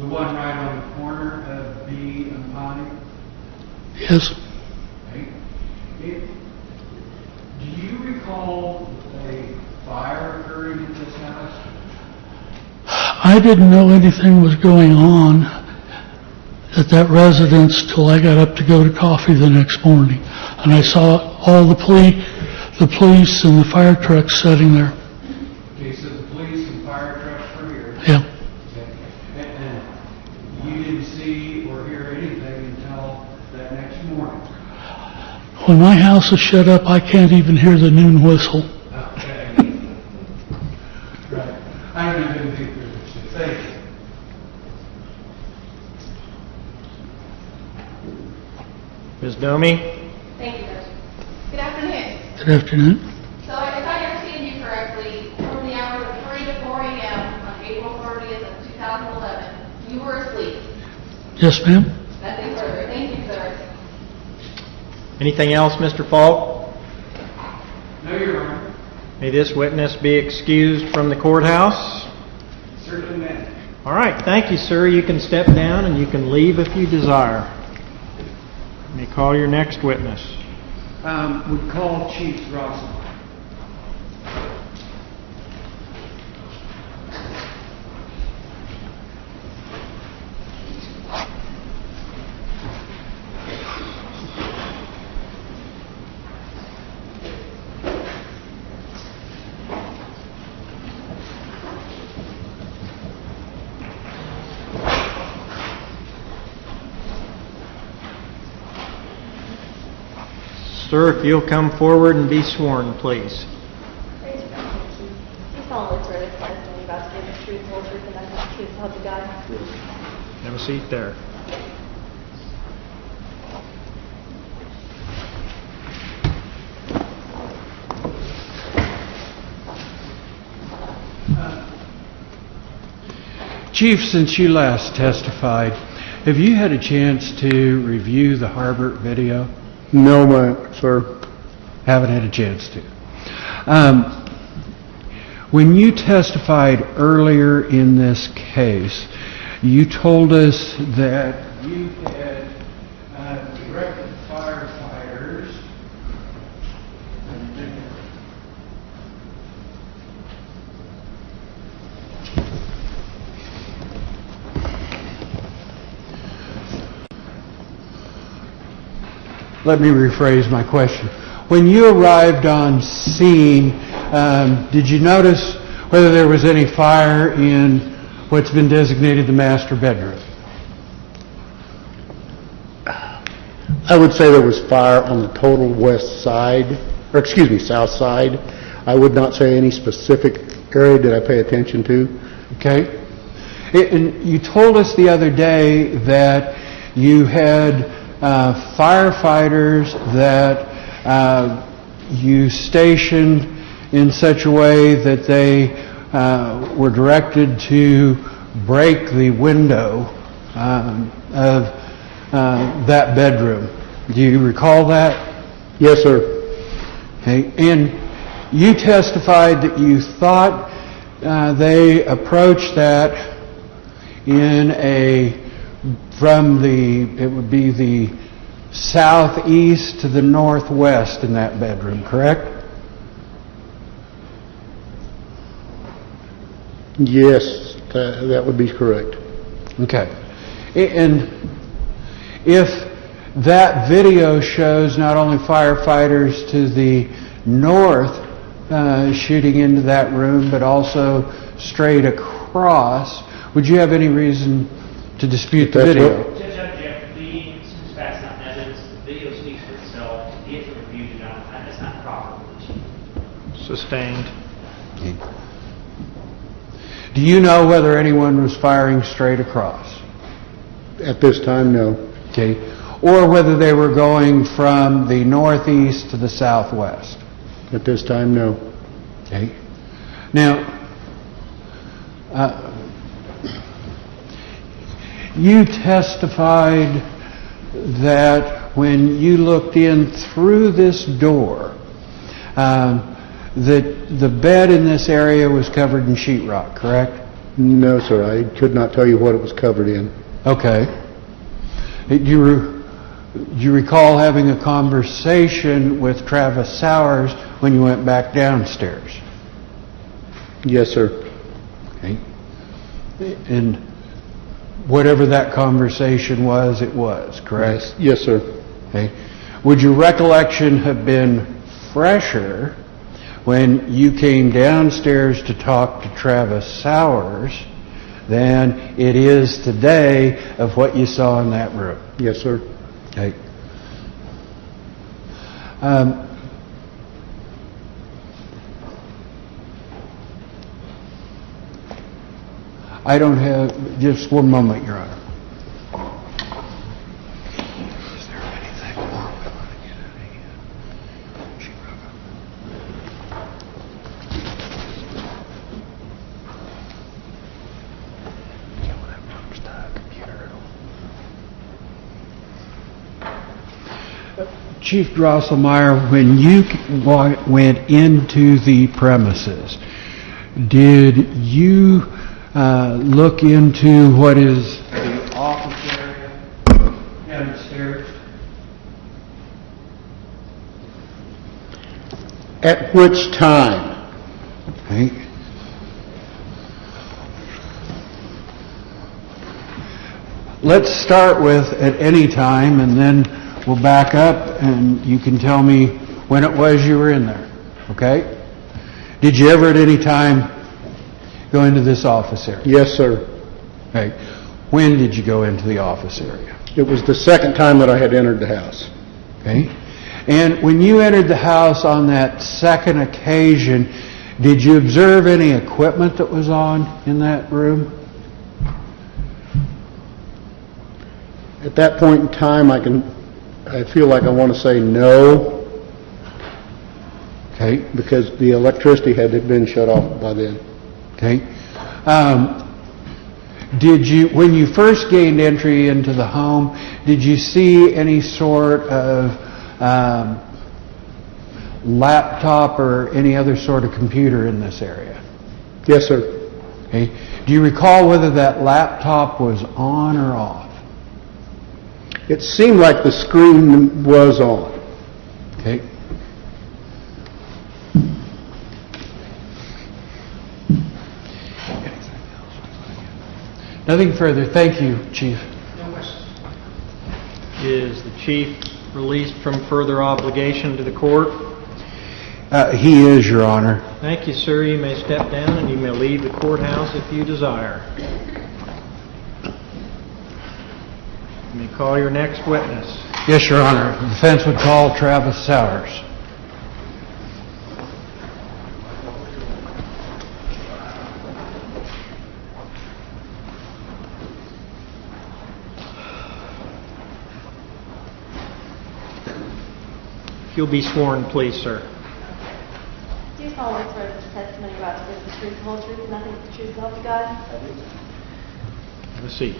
The one right on the corner of B and Pine? yes. Okay. Do you recall a fire occurring at this house? I didn't know anything was going on at that residence till I got up to go to coffee the next morning. And I saw all the police and the fire trucks sitting there. Okay, so the police and fire trucks were here. Yeah, Okay. And you didn't see or hear anything until that next morning. when my house is shut up, I can't even hear the noon whistle. Okay. Right. I don't even think there's a thing. Ms. Domi? Thank you, Judge. Good afternoon. Good afternoon. So if I understand you correctly, from the hours of 3 to 4 a.m. on April 30th of 2011, you were asleep. Yes, ma'am? Nothing further. Thank you, sir. Anything else, Mr. Falk? No, Your Honor. May this witness be excused from the courthouse? Certainly, ma'am. All right, thank you, sir. You can step down and you can leave if you desire. You may call your next witness. Would call Chief Russell. Sir, if you'll come forward and be sworn, please. Raise your right hand, please. Do you solemnly swear that the testimony you're about to give is true, the whole truth, and nothing but the truth, so help you God? Have a seat there. Chief, since you last testified, have you had a chance to review the Harbert video? No, sir. Haven't had a chance to. When you testified earlier in this case, you told us that you had directed firefighters. Let me rephrase my question. When you arrived on scene, did you notice whether there was any fire in what's been designated the master bedroom? I would say there was fire on the total west side, or excuse me, south side. I would not say any specific area did I pay attention to. Okay. And you told us the other day that you had firefighters that you stationed in such a way that they were directed to break the window of that bedroom. Do you recall that? Yes, sir. Okay. And you testified that you thought they approached that from it would be the southeast to the northwest in that bedroom, correct? Yes, that would be correct. Okay. And if that video shows not only firefighters to the north shooting into that room, but also straight across. Would you have any reason to dispute the That's video? what- Judge, since that's not evidence, the video speaks for itself. If it's reviewed, that's not proper. Sustained. Do you know whether anyone was firing straight across? At this time, no. Okay. Or whether they were going from the northeast to the southwest? At this time, no. Okay. Now, you testified that when you looked in through this door, that the bed in this area was covered in sheetrock, correct? No, sir, I could not tell you what it was covered in. Okay. Do you recall having a conversation with Travis Sowers when you went back downstairs? Yes, sir. Okay. And whatever that conversation was, it was, correct? Yes, sir. Okay. Would your recollection have been fresher when you came downstairs to talk to Travis Sowers than it is today of what you saw in that room? Yes, sir. Okay. I don't have, just one moment, Your Honor. Is there anything more we want to get out of here? She broke up. Kill that first computer. Chief Drosselmeyer, when you went into the premises, did you look into what is the office area downstairs? At which time? Okay. Let's start with at any time, and then we'll back up, and you can tell me when it was you were in there, okay? Did you ever at any time go into this office area? Yes, sir. Okay. When did you go into the office area? It was the second time that I had entered the house. Okay. And when you entered the house on that second occasion, did you observe any equipment that was on in that room? At that point in time, I feel like I want to say no, Okay. because the electricity had been shut off by then. Okay. Did you, when you first gained entry into the home, did you see any sort of laptop or any other sort of computer in this area? Yes, sir. Okay. Do you recall whether that laptop was on or off? It seemed like the screen was on. Okay. Nothing further. Thank you, Chief. Is the chief released from further obligation to the court? He is, Your Honor. Thank you, sir. You may step down and you may leave the courthouse if you desire. You may call your next witness. Yes, Your Honor. The defense would call Travis Sowers. You'll be sworn, please, sir. Do you solemnly swear that the testimony you're about to give is the truth, the whole truth, and nothing but the truth, so help you God? Have a seat.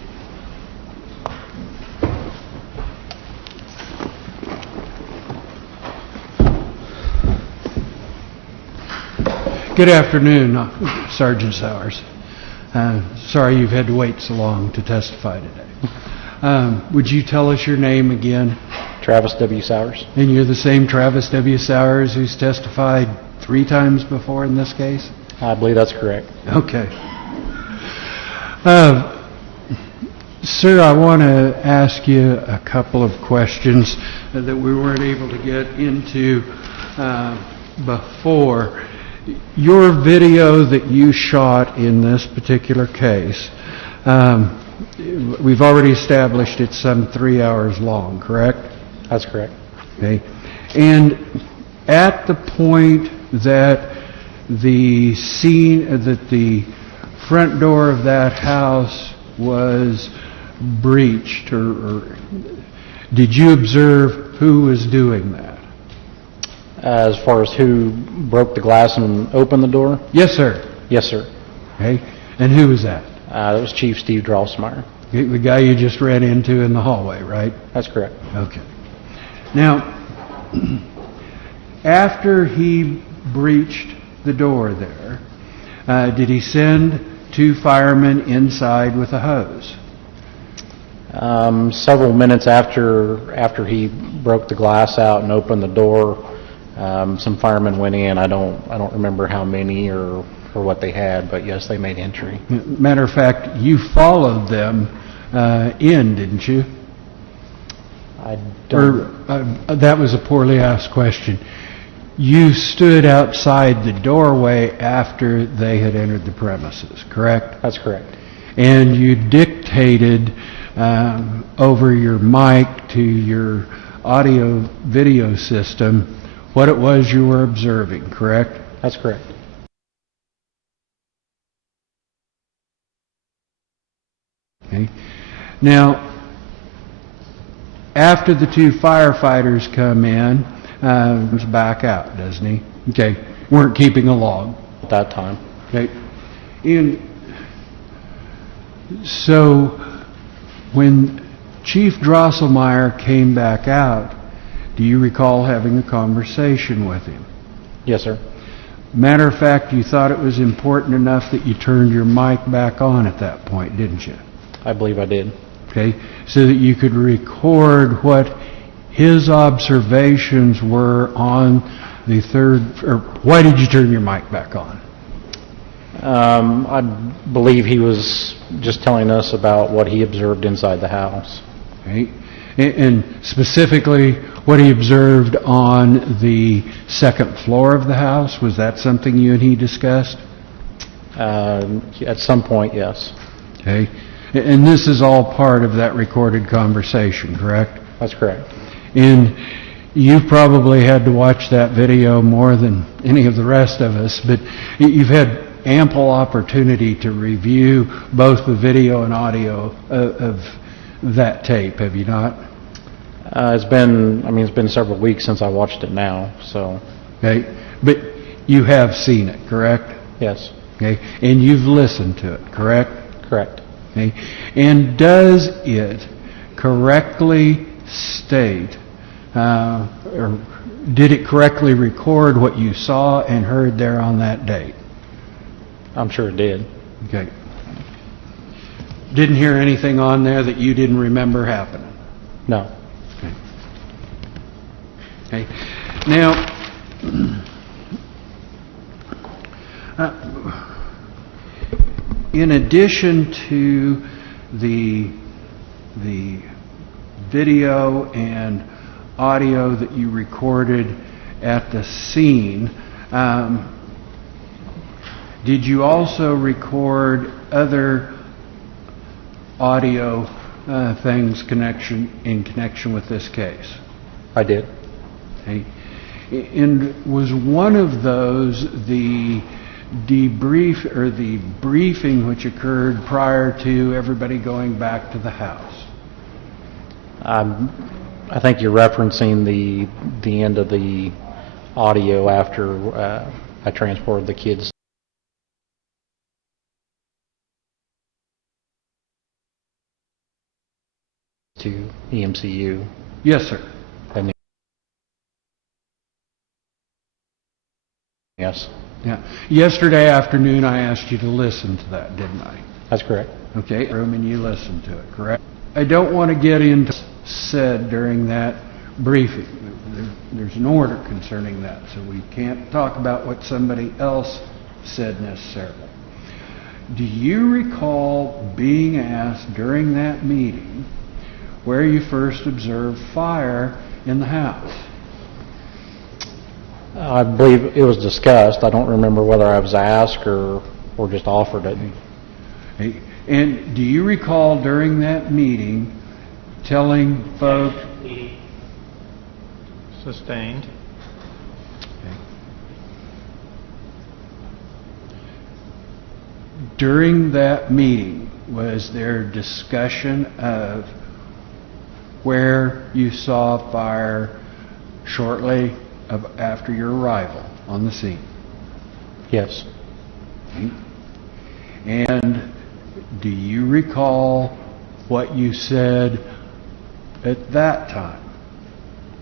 Good afternoon, Sergeant Sowers. Sorry you've had to wait so long to testify today. Would you tell us your name again? Travis W. Sowers. And you're the same Travis W. Sowers who's testified 3 times before in this case? I believe that's correct. Okay. Sir, I want to ask you a couple of questions that we weren't able to get into before. Your video that you shot in this particular case, we've already established it's some 3 hours long, correct? That's correct. Okay. And at the point that the front door of that house was breached, or did you observe who was doing that? As far as who broke the glass and opened the door? Yes, sir. Yes, sir. Okay. And who was that? That was Chief Steve Drosselmeyer. The guy you just ran into in the hallway, right? That's correct. Okay. Now, after he breached the door there, did he send 2 firemen inside with a hose? Several minutes after he broke the glass out and opened the door, some firemen went in. I don't remember how many or what they had, but yes, they made entry. Matter of fact, you followed them in, didn't you? I don't. Or that was a poorly asked question. You stood outside the doorway after they had entered the premises, correct? That's correct. And you dictated over your mic to your audio video system what it was you were observing, correct? That's correct. Okay. Now, after the 2 firefighters come in, he's back out, doesn't he? Okay. Weren't keeping a log At that time. Okay. And so when Chief Drosselmeyer came back out, do you recall having a conversation with him? Yes, sir. Matter of fact, you thought it was important enough that you turned your mic back on at that point, didn't you? I believe I did. Okay, so that you could record what his observations were on the third, or why did you turn your mic back on? I believe he was just telling us about what he observed inside the house. Okay, and specifically what he observed on the second floor of the house, was that something you and he discussed? At some point, yes. Okay, and this is all part of that recorded conversation, correct? That's correct. And you've probably had to watch that video more than any of the rest of us, but you've had ample opportunity to review both the video and audio of that tape, have you not? It's been several weeks since I watched it now, so. Okay, but you have seen it, correct? Yes. Okay, and you've listened to it, correct? Correct. Okay, and does it correctly state, or did it correctly record what you saw and heard there on that date? I'm sure it did. Okay. Didn't hear anything on there that you didn't remember happening? No. Okay. Now, in addition to the video and audio that you recorded at the scene, did you also record other audio things in connection with this case? I did. Okay. And was one of those the debrief or the briefing which occurred prior to everybody going back to the house? I think you're referencing the end of the audio after I transported the kids to EMCU. Yes, sir. And yes. Yeah. Yesterday afternoon I asked you to listen to that, didn't I? That's correct. Okay, room, and you listened to it, correct? I don't want to get into said during that briefing. There's an order concerning that, so we can't talk about what somebody else said necessarily. do you recall being asked during that meeting where you first observed fire in the house? I believe it was discussed. I don't remember whether I was asked or just offered it. Hey, and do you recall during that meeting telling folks... Sustained. During that meeting, was there discussion of where you saw fire shortly after your arrival on the scene? Yes. Okay. And do you recall what you said at that time?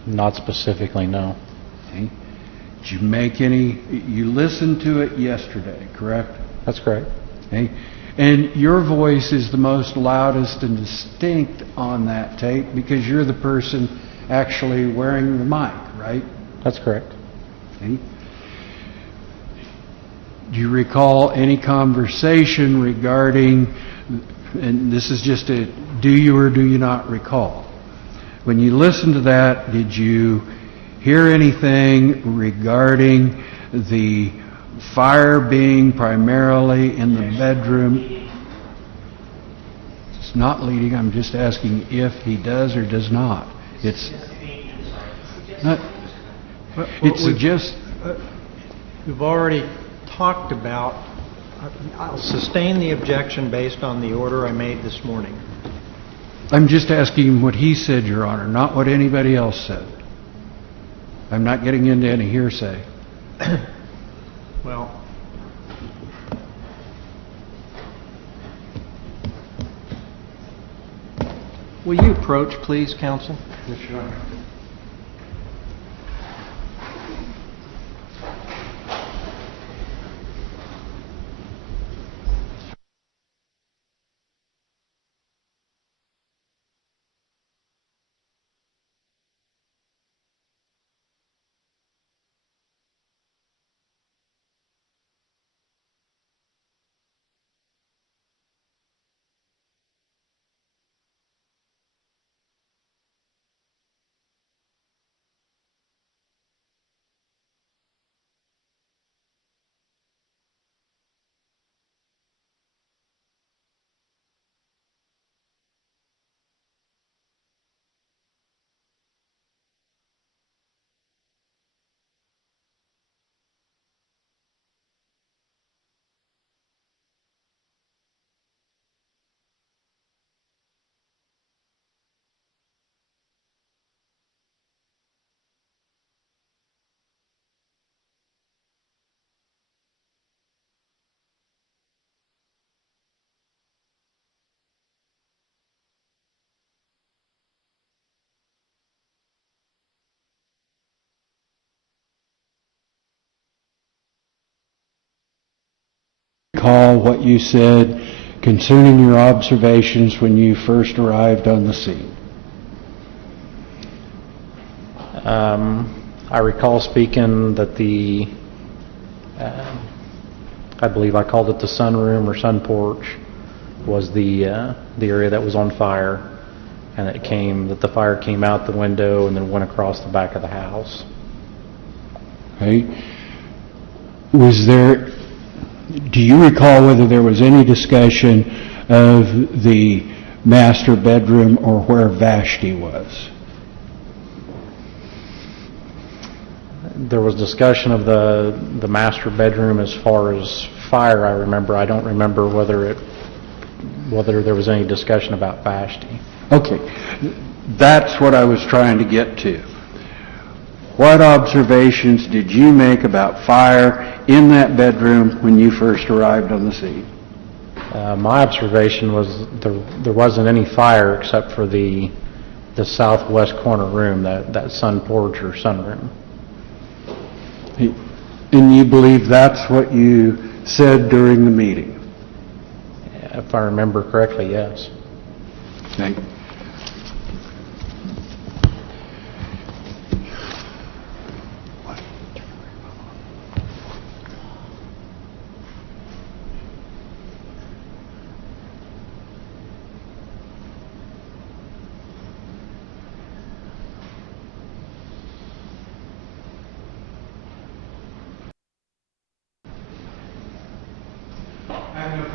Not specifically, no. Okay. Did you make any... You listened to it yesterday, correct? That's correct. Okay. And your voice is the most loudest and distinct on that tape because you're the person actually wearing the mic, right? That's correct. Okay. Do you recall any conversation regarding, and this is just a do you or do you not recall? When you listened to that, did you hear anything regarding the fire being primarily in the bedroom? It's not leading. I'm just asking if he does or does not. It's not. It suggests. We've already talked about, I'll sustain the objection based on the order I made this morning. I'm just asking what he said, Your Honor, not what anybody else said. I'm not getting into any hearsay. Well, will you approach, please, counsel? Yes, Your Honor. Recall what you said concerning your observations when you first arrived on the scene. I recall speaking that I believe I called it the sunroom or sun porch, was the area that was on fire, and that the fire came out the window and then went across the back of the house. Okay. Do you recall whether there was any discussion of the master bedroom or where Vashti was? There was discussion of the master bedroom as far as fire, I remember. I don't remember whether there was any discussion about Vashti. Okay. That's what I was trying to get to. What observations did you make about fire in that bedroom when you first arrived on the scene? My observation was there wasn't any fire except for the southwest corner room, that sun porch or sunroom. And you believe that's what you said during the meeting? If I remember correctly, yes. Okay.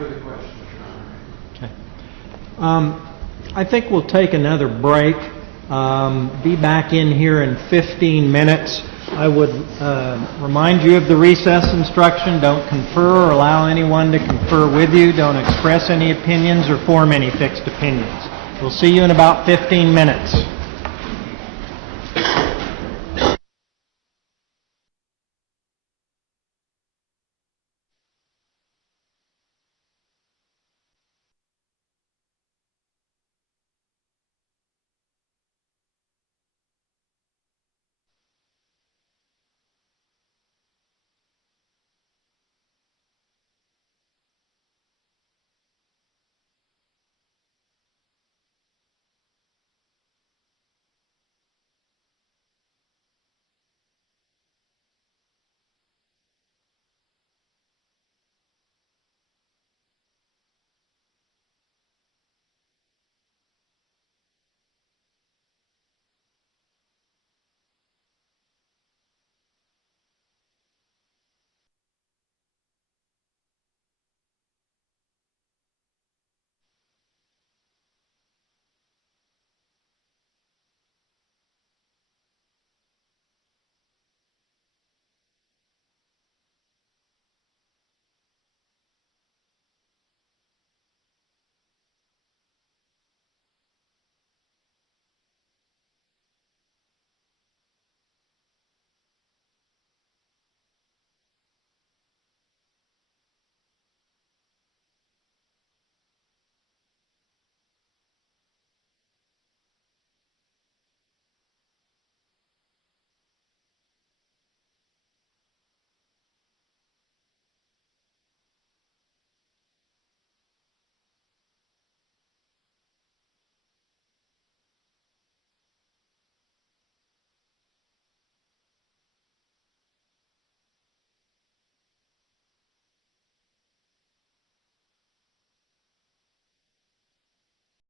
further questions, Your Honor. Okay. I think we'll take another break. Be back in here in 15 minutes. I would remind you of the recess instruction. Don't confer or allow anyone to confer with you. Don't express any opinions or form any fixed opinions. We'll see you in about 15 minutes.